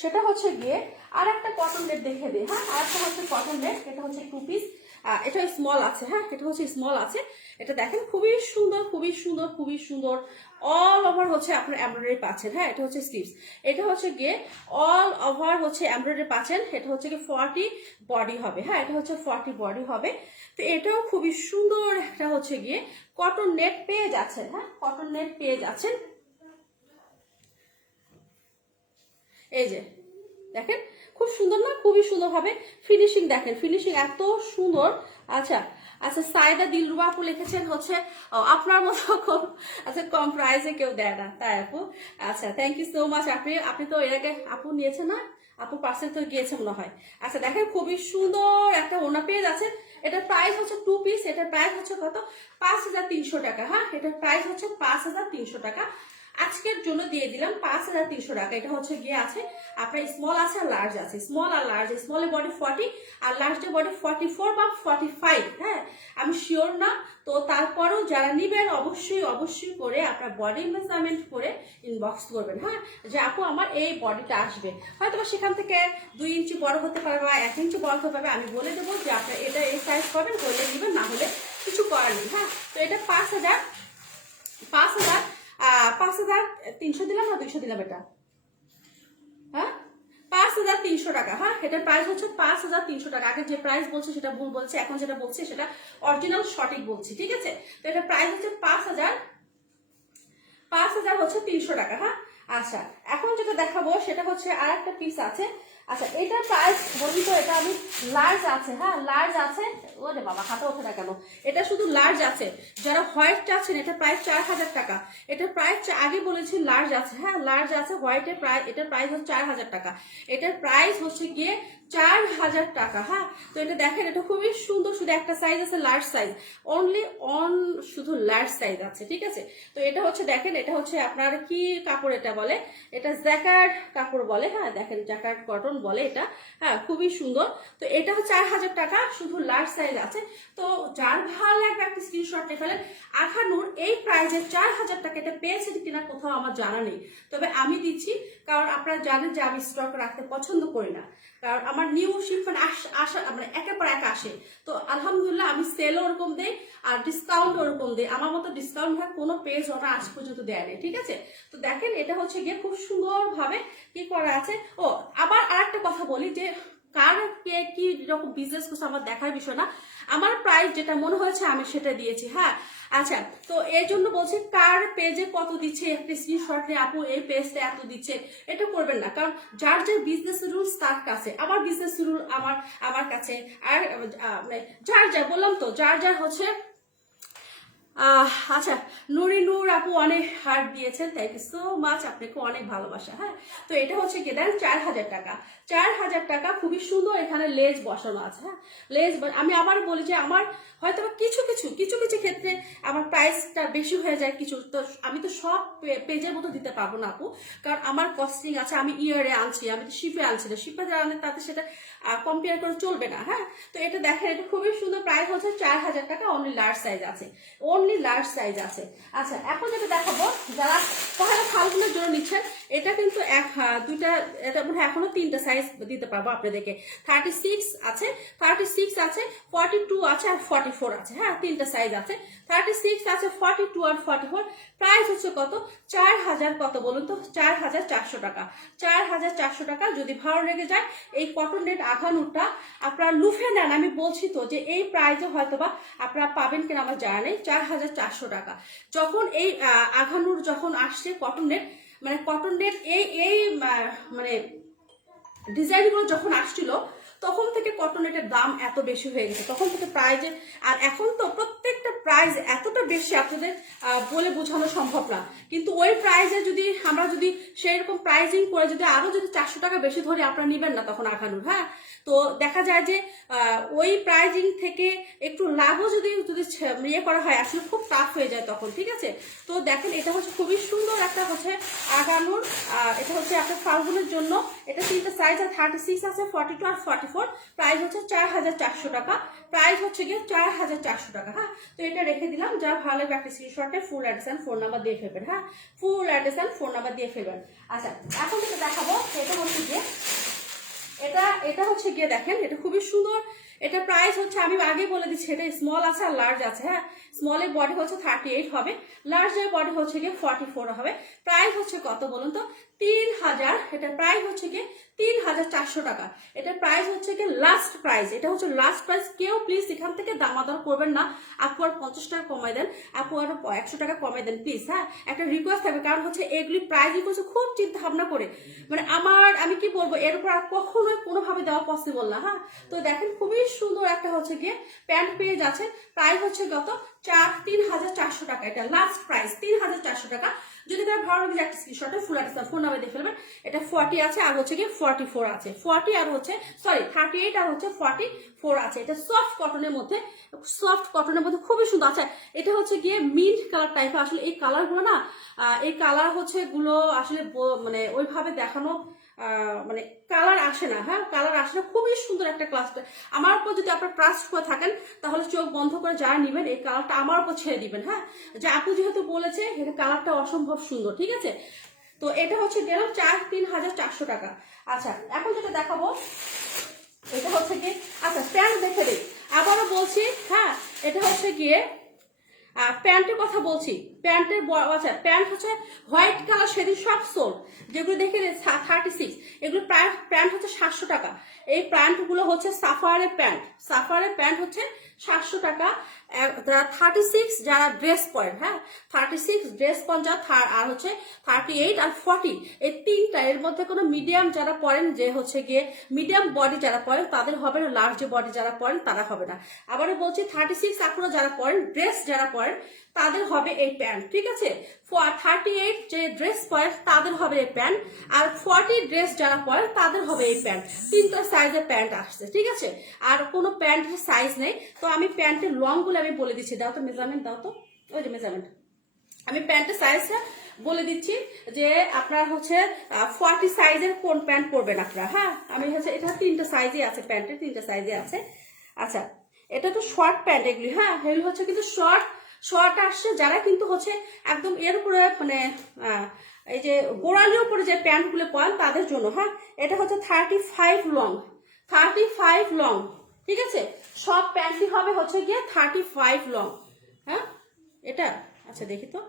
সেটা হচ্ছে গিয়ে আর একটা কটন নেট দেখে দিই। হ্যাঁ, আর একটা হচ্ছে কটন নেট, এটা হচ্ছে 2 পিস, এটা স্মল আছে। হ্যাঁ, এটা হচ্ছে স্মল আছে। এটা দেখেন খুবই সুন্দর, খুবই সুন্দর, খুবই সুন্দর। অল ওভার হচ্ছে আপনার এমব্রয়ডারি পাচ্ছেন। হ্যাঁ, এটা হচ্ছে স্লিভস, এটা হচ্ছে গিয়ে অল ওভার হচ্ছে এমব্রয়ডারি পাচ্ছেন। এটা হচ্ছে গিয়ে 40 বডি হবে। হ্যাঁ, এটা হচ্ছে 40 বডি হবে। তো এটাও খুবই সুন্দর একটা হচ্ছে গিয়ে কটন নেট পেয়ে যাচ্ছেন। হ্যাঁ, কটন নেট পেয়ে যাচ্ছেন। এই যে দেখেন খুব সুন্দর না, খুবই সুন্দর হবে ফিনিশিং। দেখেন ফিনিশিং এত সুন্দর। আচ্ছা আচ্ছা, সাইদা দিলরুবা আপু লিখেছেন হচ্ছে আপনার মতো আচ্ছা কম প্রাইসে কেউ দেয় না, তাই আপু? আচ্ছা, থ্যাংক ইউ সো মাচ। আপনি তো এর আগে আপু নিয়েছেন না, আপু পার্সেল তো গিয়েছে মনে হয়। আচ্ছা দেখেন খুবই সুন্দর একটা ওনা পেয়ে যাচ্ছে। এটার প্রাইস হচ্ছে 2 পিস, এটার প্রাইস হচ্ছে কত, 5300 টাকা। হ্যাঁ, এটার প্রাইস হচ্ছে 5300 টাকা। আজকের জন্য দিয়ে দিলাম 5300 টাকা। এটা হচ্ছে গিয়ে আছে আপনার স্মল আছে আর লার্জ আছে, স্মল আর লার্জ। স্মলের বডি 40 আর লার্জের বডি 44 বা 45। হ্যাঁ, আমি শিওর না। তো তারপরেও যারা নিবেন, অবশ্যই করে আপনার বডি মেজারমেন্ট করে ইনবক্স করবেন। হ্যাঁ, যে আপু আমার এই বডিটা আসবে, হয়তো সেখান থেকে 2 ইঞ্চি বড় হতে পারে বা 1 ইঞ্চি বড় হতে পারবে। আমি বলে দেবো যে আপনার এটা এই সাইজ করবেন, করলে নিবেন, না হলে কিছু করার নেই। হ্যাঁ, তো এটা 5300 দিলাম না 200 দিলাম, এটা হ্যাঁ 5300 টাকা। হ্যাঁ, এটার প্রাইস হচ্ছে 5300 টাকা। আগে যে প্রাইস বলছে সেটা ভুল বলছে, এখন যেটা বলছে সেটা অরিজিনাল সঠিক বলছি, ঠিক আছে। তো এটার প্রাইস হচ্ছে 5000 হচ্ছে 300 টাকা। হ্যাঁ, আচ্ছা এখন যেটা দেখাবো সেটা হচ্ছে আর একটা পিস আছে। আচ্ছা এটার প্রাইস বলি তো, এটা আমি লার্জ আছে। হ্যাঁ, লার্জ আছে। ওরে বাবা, হাতে ওঠে না কেন, এটা শুধু লার্জ আছে। যারা হোয়াইট চাচ্ছেন, এটা প্রাইস 4000 টাকা। এটার প্রাইস আগে বলেছি লার্জ আছে। হ্যাঁ, লার্জ আছে হোয়াইটের প্রাইস, এটার প্রাইস হচ্ছে 4000 টাকা। এটার প্রাইস হচ্ছে গিয়ে 4000 টাকা। হ্যাঁ, তো এটা দেখেন, এটা খুবই সুন্দর, শুধু একটা সাইজ আছে লার্জ সাইজ, অনলি অন শুধু লার্জ সাইজ আছে, ঠিক আছে। তো এটা হচ্ছে দেখেন, এটা হচ্ছে আপনার কি কাপড় এটা বলে, এটা জ্যাকার্ড কাপড় বলে। হ্যাঁ দেখেন, জ্যাকার্ড কটন বলে এটা। হ্যাঁ, খুবই সুন্দর। তো এটা হচ্ছে 4000 টাকা, শুধু লার্জ সাইজ আছে। তো যার ভালো লাগবে একটা স্ক্রিনশট নিয়ে ফেলেন। আখানুর এই প্রাইজে 4000 টাকা এটা পেয়েছে কিনা কোথাও আমার জানা নেই, তবে আমি দিচ্ছি, কারণ আপনারা জানেন যে আমি স্টক রাখতে পছন্দ করি না, কারণ আমার নিউ শিপমেন্ট আসা মানে একের পর এক আসে। তো আলহামদুলিল্লাহ আমি সেলও ওরকম দেই আর ডিসকাউন্ট ওরকম দেই। আমার মতো ডিসকাউন্ট ভাই কোনো পেজ ওরা আজ পর্যন্ত দেয় নেই, ঠিক আছে। তো দেখেন, এটা হচ্ছে গিয়ে খুব সুন্দরভাবে কি করা আছে। ও আবার আরেকটা কথা বলি যে কার কে কি রকম বিজনেস করছে আমার দেখার বিষয় না, আমার প্রাইস যেটা মনে হয়েছে আমি সেটা দিয়েছি। হ্যাঁ, আচ্ছা, তো এই জন্য বলছি কার পেজে কত দিচ্ছে একটা স্ক্রিনশট নিয়ে আপু এই পেজটা এত দিচ্ছে, এটা করবেন না, কারণ যার যে বিজনেস রুলস তার কাছে, আমার বিজনেস রুল আমার কাছে, আর মানে যার বললাম তো, যার হচ্ছে আচ্ছা, নুরি নূর আপু অনেক হার্ট দিয়েছেন, থ্যাংক ইউ সো মাচ, আপনাকে অনেক ভালোবাসা। হ্যাঁ, তো এটা হচ্ছে কি দেন 4000 টাকা, 4000 টাকা, খুবই সুন্দর। এখানে লেজ বসানো আছে। হ্যাঁ, লেজ আমি আবার বলি যে আমার হয়তো কিছু কিছু ক্ষেত্রে আমার প্রাইসটা বেশি হয়ে যায় কিছু, তো আমি তো সব পেজের মতো দিতে পারবো না আপু, কারণ আমার কস্টিং আছে, আমি ইয়ারে আনছি, আমি তো শিপে আনছি না, শিপে যারা আনে তাতে সেটা কম্পেয়ার করে চলবে না। হ্যাঁ, তো এটা দেখেন, এটা খুবই সুন্দর, প্রাইস হচ্ছে 4000 টাকা, অনলি লার্জ সাইজ আছে, অনলি লার্জ সাইজ আছে। আচ্ছা, এখন যেটা দেখাবো যারা পহেলা ফাল্গুনের জন্য নিচ্ছেন, এটা কিন্তু দুইটা, এটা মনে হয় এখনো 3টা সাইজ দিতে পারবো আপনাদেরকে। 36 আছে, 36 আছে, 42 আছে আর 44 আছে। হ্যাঁ, 3টা সাইজ আছে, 36 আছে, 42 আর 44। প্রাইস হচ্ছে কত? 4000 কত বলুন তো? 4400 টাকা, 4400 টাকা। যদি ভালো লেগে যায় এই কটন রেড আঘানুরটা আপনারা লুফে নেন, আমি বলছি তো যে এই প্রাইজে হয়তোবা আপনারা পাবেন কিনা আমার জানা নেই। 4400 টাকা। যখন এই আঘানুর যখন আসছে কটন রেড, মানে কটন রেড এই মানে ডিজাইনগুলো যখন আসছিল, তখন থেকে কটন রেটের দাম এত বেশি হয়ে গেছে, তখন থেকে প্রাইজে, আর এখন তো প্রত্যেকটা প্রাইস এতটা বেশি আপনাদের বলে বোঝানো সম্ভব না। কিন্তু ওই প্রাইজে যদি আমরা যদি সেই রকম প্রাইজিং করে যদি আরো যদি 400 টাকা বেশি ধরে আপনারা নিবেন না তখন আঘানুর। হ্যাঁ, তো দেখা যায় যে ওই প্রাইজিং থেকে একটু লাভও যদি ইয়ে করা হয়, আসলে খুব টাফ হয়ে যায় তখন, ঠিক আছে। তো দেখেন, এটা হচ্ছে খুবই সুন্দর একটা হচ্ছে আঘানুর, এটা হচ্ছে আপনার ফাল্গুনের জন্য। এটা 3টা সাইজ আছে, 36 আছে, 42 আর 44। প্রাইস হচ্ছে 4400 টাকা, প্রাইস হচ্ছে গিয়ে 4400 টাকা। হ্যাঁ, তো এটা রেখে দিলাম, যারা ভালো লাগবে একটা স্ক্রিনশটে full address and phone number দিয়ে ফেলবেন। হ্যাঁ, full address and phone number দিয়ে ফেলবেন। আচ্ছা, এখন যেটা দেখাবো সেটা হচ্ছে গিয়ে এটা হচ্ছে গিয়ে দেখেন, এটা খুবই সুন্দর। এটা প্রাইস হচ্ছে আমি আগে বলে দিচ্ছি, এটা স্মল আছে আর লার্জ আছে। হ্যাঁ, স্মলের বডি হচ্ছে 38 হবে, লার্জের বডি হচ্ছে গিয়ে 44 হবে। প্রাইস হচ্ছে কত বলুন তো? 3000। এটা প্রাইস হচ্ছে গিয়ে 3400 টাকা। এটা প্রাইস হচ্ছে গিয়ে লাস্ট প্রাইস, এটা হচ্ছে লাস্ট প্রাইস। কেউ প্লিজ এখান থেকে দামাদার করবেন না, আপু আর 50 টাকা কমাই দেন, আপু আর 100 টাকা কমাই দেন প্লিজ। হ্যাঁ, একটা রিকোয়েস্ট থাকবে, কারণ হচ্ছে এগুলি প্রাইসই করছে খুব চিন্তা ভাবনা করে, মানে আমি কি বলবো, এর উপর আর কখনোই কোনোভাবে দেওয়া পসিবল না। হ্যাঁ, তো দেখেন খুবই সুন্দর একটা হচ্ছে গিয়ে প্যান্ট পেজ আছে। প্রাইস হচ্ছে কত? 3400 টাকা। এটা লাস্ট প্রাইস 3400 টাকা। যদি তার ভালো লাগে একটা স্ক্রিনশটে ফুল অ্যাড্রেস ফোন নাম্বার দিয়ে ফেলবেন। এটা 40 আছে আর হচ্ছে গিয়ে 44 আছে, 40 আর হচ্ছে 38 আর হচ্ছে 44 আছে। এটা সফট কটনের মধ্যে, খুবই সুন্দর। আচ্ছা, এটা হচ্ছে গিয়ে মিন্ট কালার টাইপের। আসলে এই কালারগুলো না, এই কালার হচ্ছে গুলো আসলে মানে ওইভাবে দেখানো মানে কালার আসে না। হ্যাঁ, কালার আসে না, খুবই সুন্দর একটা ক্লাস। আমার উপর যদি আপনার ট্রাস্ট করে থাকেন তাহলে চোখ বন্ধ করে যারা নিবেন এই কালারটা আমার উপর ছেড়ে দিবেন। হ্যাঁ, যে আপু যেহেতু বলেছে এটা কালারটা অসম্ভব সুন্দর, ঠিক আছে। তো এটা হচ্ছে গেলাম 3400 টাকা। আচ্ছা, এখন যেটা দেখাবো এটা হচ্ছে গিয়ে, আচ্ছা প্যান্ট দেখে দিই, আবারও বলছি। হ্যাঁ, এটা হচ্ছে গিয়ে প্যান্টের কথা বলছি। প্যান্টের আচ্ছা, প্যান্ট হচ্ছে হোয়াইট কালার, সেদিন সব সোল যেগুলো দেখে 36, এগুলো প্যান্ট হচ্ছে 700 টাকা। এই প্যান্টগুলো হচ্ছে সাফারের প্যান্ট হচ্ছে 700 টাকা। 36 যারা ড্রেস পরেন, হ্যাঁ 36 ড্রেস পরেন যারা, আর হচ্ছে 38 আর 40, এই 3টা এর মধ্যে কোনো মিডিয়াম যারা পরেন, যে হচ্ছে গিয়ে মিডিয়াম বডি যারা পরেন তাদের হবে না, লার্জ বডি যারা পরেন তারা হবে না। আবারও বলছি 36 আপুরা যারা পরেন, ড্রেস যারা পরেন তাদের হবে এই প্যান্ট, ঠিক আছে। 38 যে ড্রেস পরে তাদের হবে এই প্যান্ট, আর 40 ড্রেস যারা পরে তাদের হবে এই প্যান্ট। 3টা সাইজের প্যান্ট আসছে, ঠিক আছে। আর কোনো প্যান্টের সাইজ নেই। তো আমি প্যান্টের লং গুলো আমি বলে দিচ্ছি, দাও তো মেজারমেন্ট, দাও তো, ওই যে মেজারমেন্ট। আমি প্যান্টের সাইজটা বলে দিচ্ছি যে আপনার হচ্ছে 40 সাইজের কোন প্যান্ট পরবেন আপনারা। হ্যাঁ, আমি হচ্ছে এটা 3টা সাইজে আছে, প্যান্টের 3টা সাইজে আছে। আচ্ছা, এটা তো শর্ট প্যান্ট এগুলি। হ্যাঁ, এগুলি হচ্ছে কিন্তু শর্ট আসছে যারা কিন্তু হচ্ছে একদম এর উপরে মানে এই যে গোড়ালির উপরে যে প্যান্টগুলো পরেন তাদের জন্য। হ্যাঁ, এটা হচ্ছে 35 লং, 35 লং, ঠিক আছে। সব প্যান্টই হবে হচ্ছে গিয়ে 35 লং। হ্যাঁ, এটা আচ্ছা দেখি তো।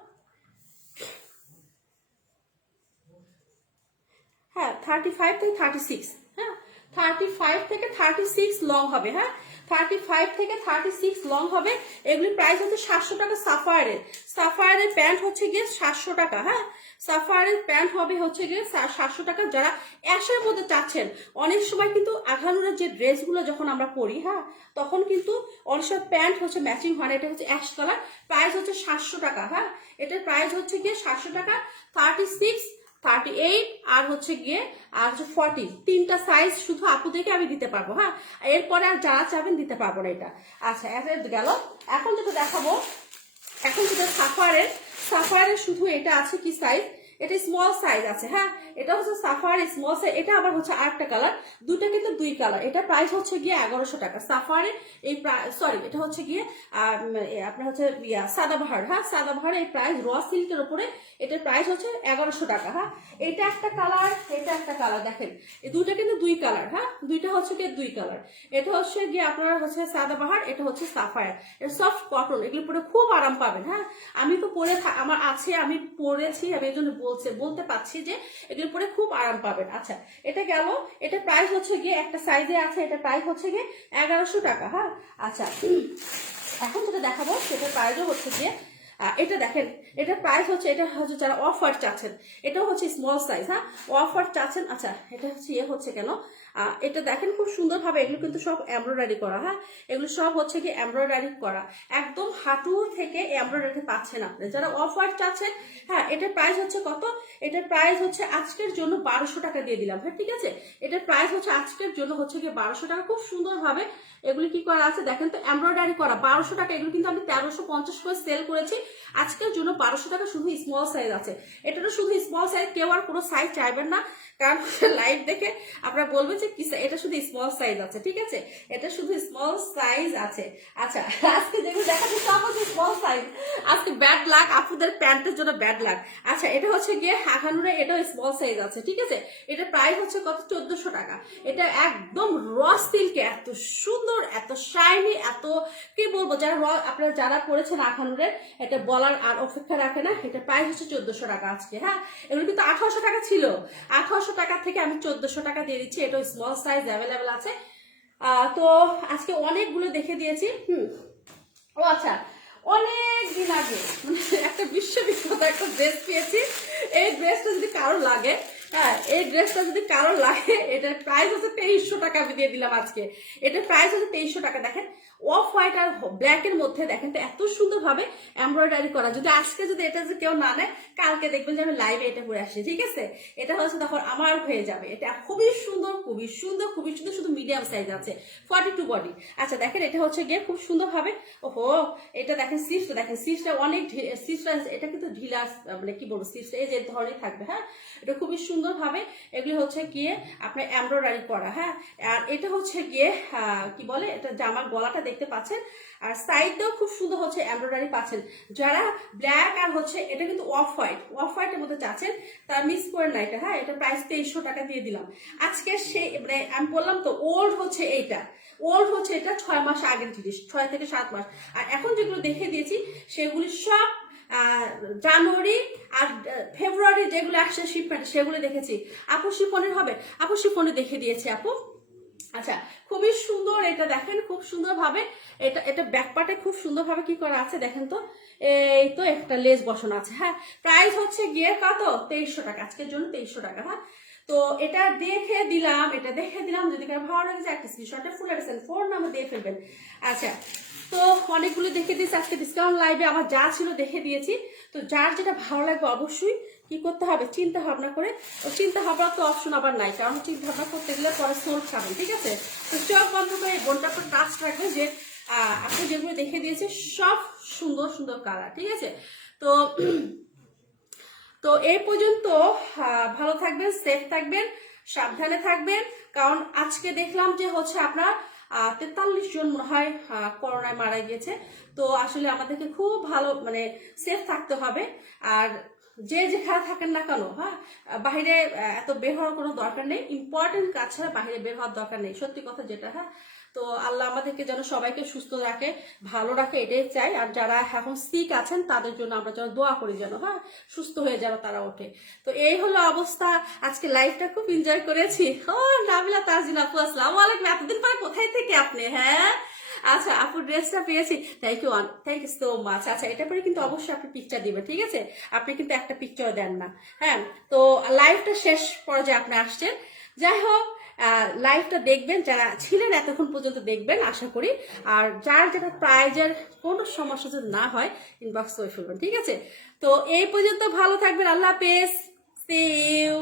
হ্যাঁ, 35 থেকে 36, হ্যাঁ 35 থেকে 36 লং হবে। হ্যাঁ, 35 থেকে 36 লং হবে। এগুলি প্রাইস হচ্ছে 700 টাকা। সাফায়ারের প্যান্ট হচ্ছে গিয়ে 700 টাকা। হ্যাঁ, সাফায়ারের প্যান্ট হবে হচ্ছে গিয়ে 700 টাকা। যারা অ্যাশের মধ্যে চাচ্ছেন, অনেক সময় কিন্তু আঘানুরের যে ড্রেসগুলো যখন আমরা পরি, হ্যাঁ, তখন কিন্তু অনেক সময় প্যান্ট হচ্ছে ম্যাচিং হয় না। এটা হচ্ছে অ্যাশ কালার, প্রাইস হচ্ছে 700 টাকা। হ্যাঁ, এটার প্রাইস হচ্ছে গিয়ে 700 টাকা। 36, 38 আর হচ্ছে গিয়ে আর হচ্ছে 40, 3টা সাইজ শুধু আপুদেরকে আমি দিতে পারবো। হ্যাঁ, এরপরে আর যারা চাবেন দিতে পারবো না এটা। আচ্ছা, এটা গেল। এখন যেটা দেখাবো, এখন যেটা সাফারের শুধু এটা আছে কি সাইজ, এটা স্মল সাইজ আছে। হ্যাঁ, এটা হচ্ছে সাফার স্মল সাইজ। এটা আবার হচ্ছে আরেকটা কালার, দুইটা কিন্তু 2 কালার। এটা প্রাইস হচ্ছে গিয়ে 1100 টাকা। সাফারে এই সরি, এটা হচ্ছে গিয়ে আপনার হচ্ছে সাদাবাহার। হ্যাঁ, সাদাবাহারের এই প্রাইস র সিল্কের উপরে এটার প্রাইস হচ্ছে 1100 টাকা। হ্যাঁ, এটা একটা কালার, এটা একটা কালার, দেখেন এই দুইটা কিন্তু 2 কালার। হ্যাঁ, দুইটা হচ্ছে গিয়ে 2 কালার। এটা হচ্ছে গিয়ে আপনারা হচ্ছে সাদাবাহার, এটা হচ্ছে সাফায়ার। এটা সফট কটন, এগুলো পরে খুব আরাম পাবেন। হ্যাঁ, আমি তো পরে আমার আছে, আমি পরেছি, আমি এই জন্য বলতে পারছি যে এগুলো পরে খুব আরাম পাবেন। আচ্ছা, এটা গেল। এটা প্রাইস হচ্ছে গিয়ে একটা সাইজে আছে, এটা প্রাইস হচ্ছে গিয়ে 1100 টাকা। হ্যাঁ, আচ্ছা এখন যেটা দেখাবো সেটার প্রাইসও হচ্ছে গিয়ে এটা দেখেন, এটা প্রাইস হচ্ছে, এটা হচ্ছে যারা অফার চাচ্ছেন, এটাও হচ্ছে স্মল সাইজ। হ্যাঁ, অফার চাচ্ছেন। আচ্ছা, এটা হচ্ছে হচ্ছে কেন, এটা দেখেন খুব সুন্দরভাবে, এগুলো কিন্তু সব এমব্রয়ডারি করা। হ্যাঁ, এগুলো সব হচ্ছে কি এমব্রয়ডারি করা, একদম হাঁটু থেকে এমব্রয়ডারি পাচ্ছেন আপনি যারা অফার চাচ্ছেন। হ্যাঁ, এটার প্রাইস হচ্ছে কত, এটার প্রাইস হচ্ছে আজকের জন্য 1200 টাকা দিয়ে দিলাম। হ্যাঁ, ঠিক আছে, এটার প্রাইস হচ্ছে আজকের জন্য হচ্ছে গিয়ে 1200 টাকা। খুব সুন্দরভাবে এগুলি কি করা আছে দেখেন তো, এমব্রয়ডারি করা। 1200 টাকা, এগুলো কিন্তু আমি 1350 করে সেল করেছি। আজকের জন্য 1200 টাকা, শুধু স্মল সাইজ আছে। এটারও শুধু স্মল সাইজ, কেউ আর কোনো সাইজ চাইবেন না, কারণ লাইভ দেখে আপনারা বলবেন যে কি এটা শুধু স্মল সাইজ আছে। ঠিক আছে, এটা শুধু স্মল সাইজ আছে। আচ্ছা, আজকে যেগুলো দেখাচ্ছি সব হচ্ছে স্মল সাইজ। আজকে ব্যাড লাক, আপুদের প্যান্টের জন্য ব্যাড লাক। আচ্ছা, এটা হচ্ছে গিয়ে আখানুরে, এটাও স্মল সাইজ আছে। ঠিক আছে, এটা প্রাইস হচ্ছে কত, 1400 টাকা। এটা একদম র সিল্কে, এত সুন্দর, এত শাইনি, এত কি বলবো, যারা আপনারা যারা পড়েছেন আখানুরের, এটা বলার আর অপেক্ষা রাখে না। এটা প্রাইস হচ্ছে 1400 টাকা আজকে। হ্যাঁ, এগুলো কিন্তু 1800 টাকা ছিল, 1800 টাকা থেকে আমি 1400 টাকা দিয়ে দিচ্ছি। এটা স্মল সাইজ অ্যাভেলেবেল আছে। তো আজকে অনেকগুলো দেখে দিয়েছি। ও আচ্ছা, অনেক দিন আগে মানে একটা বিশ্ববিখ্যাত একটা ড্রেস পেয়েছি। এই ড্রেসটা যদি কারো লাগে, হ্যাঁ, এই ড্রেসটা যদি কারো লাগে, এটার প্রাইস হচ্ছে 2300 টাকা আমি দিয়ে দিলাম আজকে। এটার প্রাইস হচ্ছে 2300 টাকা। দেখেন অফ হোয়াইট আর ব্ল্যাক এর মধ্যে দেখেন তো এত সুন্দর ভাবে এমব্রয়ডারি করা। যদি আজকে যদি এটা যদি কেউ না নেয়, কালকে দেখবেন যে আমি লাইভে এটা পরে আসছি। ঠিক আছে, এটা হচ্ছে তখন আমার হয়ে যাবে। এটা খুবই সুন্দর, খুবই সুন্দর, খুবই সুন্দর, শুধু মিডিয়াম সাইজ আছে, 42 বডি। আচ্ছা দেখেন, এটা হচ্ছে গিয়ে খুব সুন্দর ভাবে, ওহো, এটা দেখেন সিস্টটা, দেখেন সিস্টটা অনেক সিস্টটা, এটা কিন্তু ঢিলা, মানে কি বলবো, সিস্টটা এই যে ধরনের থাকবে। হ্যাঁ, এটা খুবই সুন্দর ভাবে এগুলি হচ্ছে গিয়ে আপনার এমব্রয়ডারি করা। হ্যাঁ, আর এটা হচ্ছে গিয়ে কি বলে, এটা জামার গলাটা দেখতে পাচ্ছেন, আর সাইডটাও খুব সুন্দর হচ্ছে এমব্রয়ডারি পাচ্ছেন। যারা ব্ল্যাক আর হচ্ছে এটা কিন্তু অফ হোয়াইটের মধ্যে চাচ্ছেন, তার মিস করেন না এটা। হ্যাঁ, এটা প্রাইস 2300 টাকা দিয়ে দিলাম আজকে। সেই মানে আমি বললাম তো, ওল্ড হচ্ছে এইটা, ওল্ড হচ্ছে এটা 6 মাস আগের জিনিস, 6 থেকে 7 মাস। আর এখন যেগুলো দেখে দিয়েছি সেগুলি সব জানুয়ারি আর ফেব্রুয়ারি যেগুলো আসছে শিপমেন্ট, সেগুলো দেখেছি। আপু শিফনের হবে, আপু শিফনে দেখে দিয়েছি আপু। আচ্ছা, খুবই সুন্দর, এটা দেখেন খুব সুন্দর ভাবে, এটা ব্যাক পার্টে খুব সুন্দর ভাবে কি করা আছে দেখেন তো, এই তো একটা লেস বসানো আছে। হ্যাঁ, প্রাইস হচ্ছে গিয়ে কত, 2300 টাকা আজকের জন্য, 2300 টাকা। হ্যাঁ, তো এটা দেখে দিলাম, যদি কারো ভালো লাগে একটা স্ক্রিনশটে ফুল অ্যাড্রেস ফোন নাম্বার দিয়ে ফেলবেন। আচ্ছা, তো অনেকগুলো দেখে দিয়েছি আজকে ডিসকাউন্ট লাইভে, আমার যা ছিল দেখে দিয়েছি। তো যার যেটা ভালো লাগবে অবশ্যই কি করতে হবে, চিন্তা ভাবনা করে। ও চিন্তা ভাবনা তো অপশন আবার নাই, কারণ চিন্তা ভাবনা করতে গেলে পরে সোল খাবেন, ঠিক আছে? তো চোখ বন্ধ করে এই বোনটা আপনার টাস্ট রাখবেন যে আপনি যেগুলো দেখে দিয়েছে সব সুন্দর সুন্দর কালার, ঠিক আছে? তো তো এই পর্যন্ত ভালো থাকবেন, সেফ থাকবেন, সাবধানে থাকবেন। কারণ আজকে দেখলাম যে হচ্ছে আপনার 43 জন মনে হয় করোনায় মারা গিয়েছে। তো আসলে আমাদেরকে খুব ভালো মানে সেফ থাকতে হবে। আর যে যেখানে থাকেন না কেন, হ্যাঁ, বাইরে এত বের হওয়ার কোনো দরকার নেই। ইম্পর্টেন্ট কাজ ছাড়া বাইরে বের হওয়ার দরকার নেই, সত্যি কথা যেটা। হ্যাঁ, তো আল্লাহ আমাদেরকে যেন সবাইকে সুস্থ রাখে, ভালো রাখে, এটাই চাই। আর যারা এখন সিক আছেন তাদের জন্য আমরা যেন দোয়া করি, যেন হ্যাঁ সুস্থ হয়ে যেন তারা ওঠে। তো এই হলো অবস্থা। আজকে লাইফটা খুব এনজয় করেছি। ও নাবিলা তাজিন আপু, আসসালামু আলাইকুম। এতদিন পরে কোথায় থেকে আপনি? হ্যাঁ, আচ্ছা আপুর ড্রেসটা পেয়েছি, থ্যাংক ইউ সো মাচ। আচ্ছা, এটা পরে কিন্তু অবশ্যই আপনি পিকচার দিবেন, ঠিক আছে? আপনি কিন্তু একটা পিকচার দেন না। হ্যাঁ, তো লাইভটা শেষ পর্যায়ে আপনি আসছেন। যাই হোক, লাইভটা দেখবেন, যারা ছিলেন এতক্ষণ পর্যন্ত দেখবেন আশা করি। আর যার যেটা প্রাইজের কোনো সমস্যা যদি না হয় ইনবক্স করে ফেলবেন, ঠিক আছে? তো এই পর্যন্ত ভালো থাকবেন, আল্লাহ হাফেজ, সি ইউ।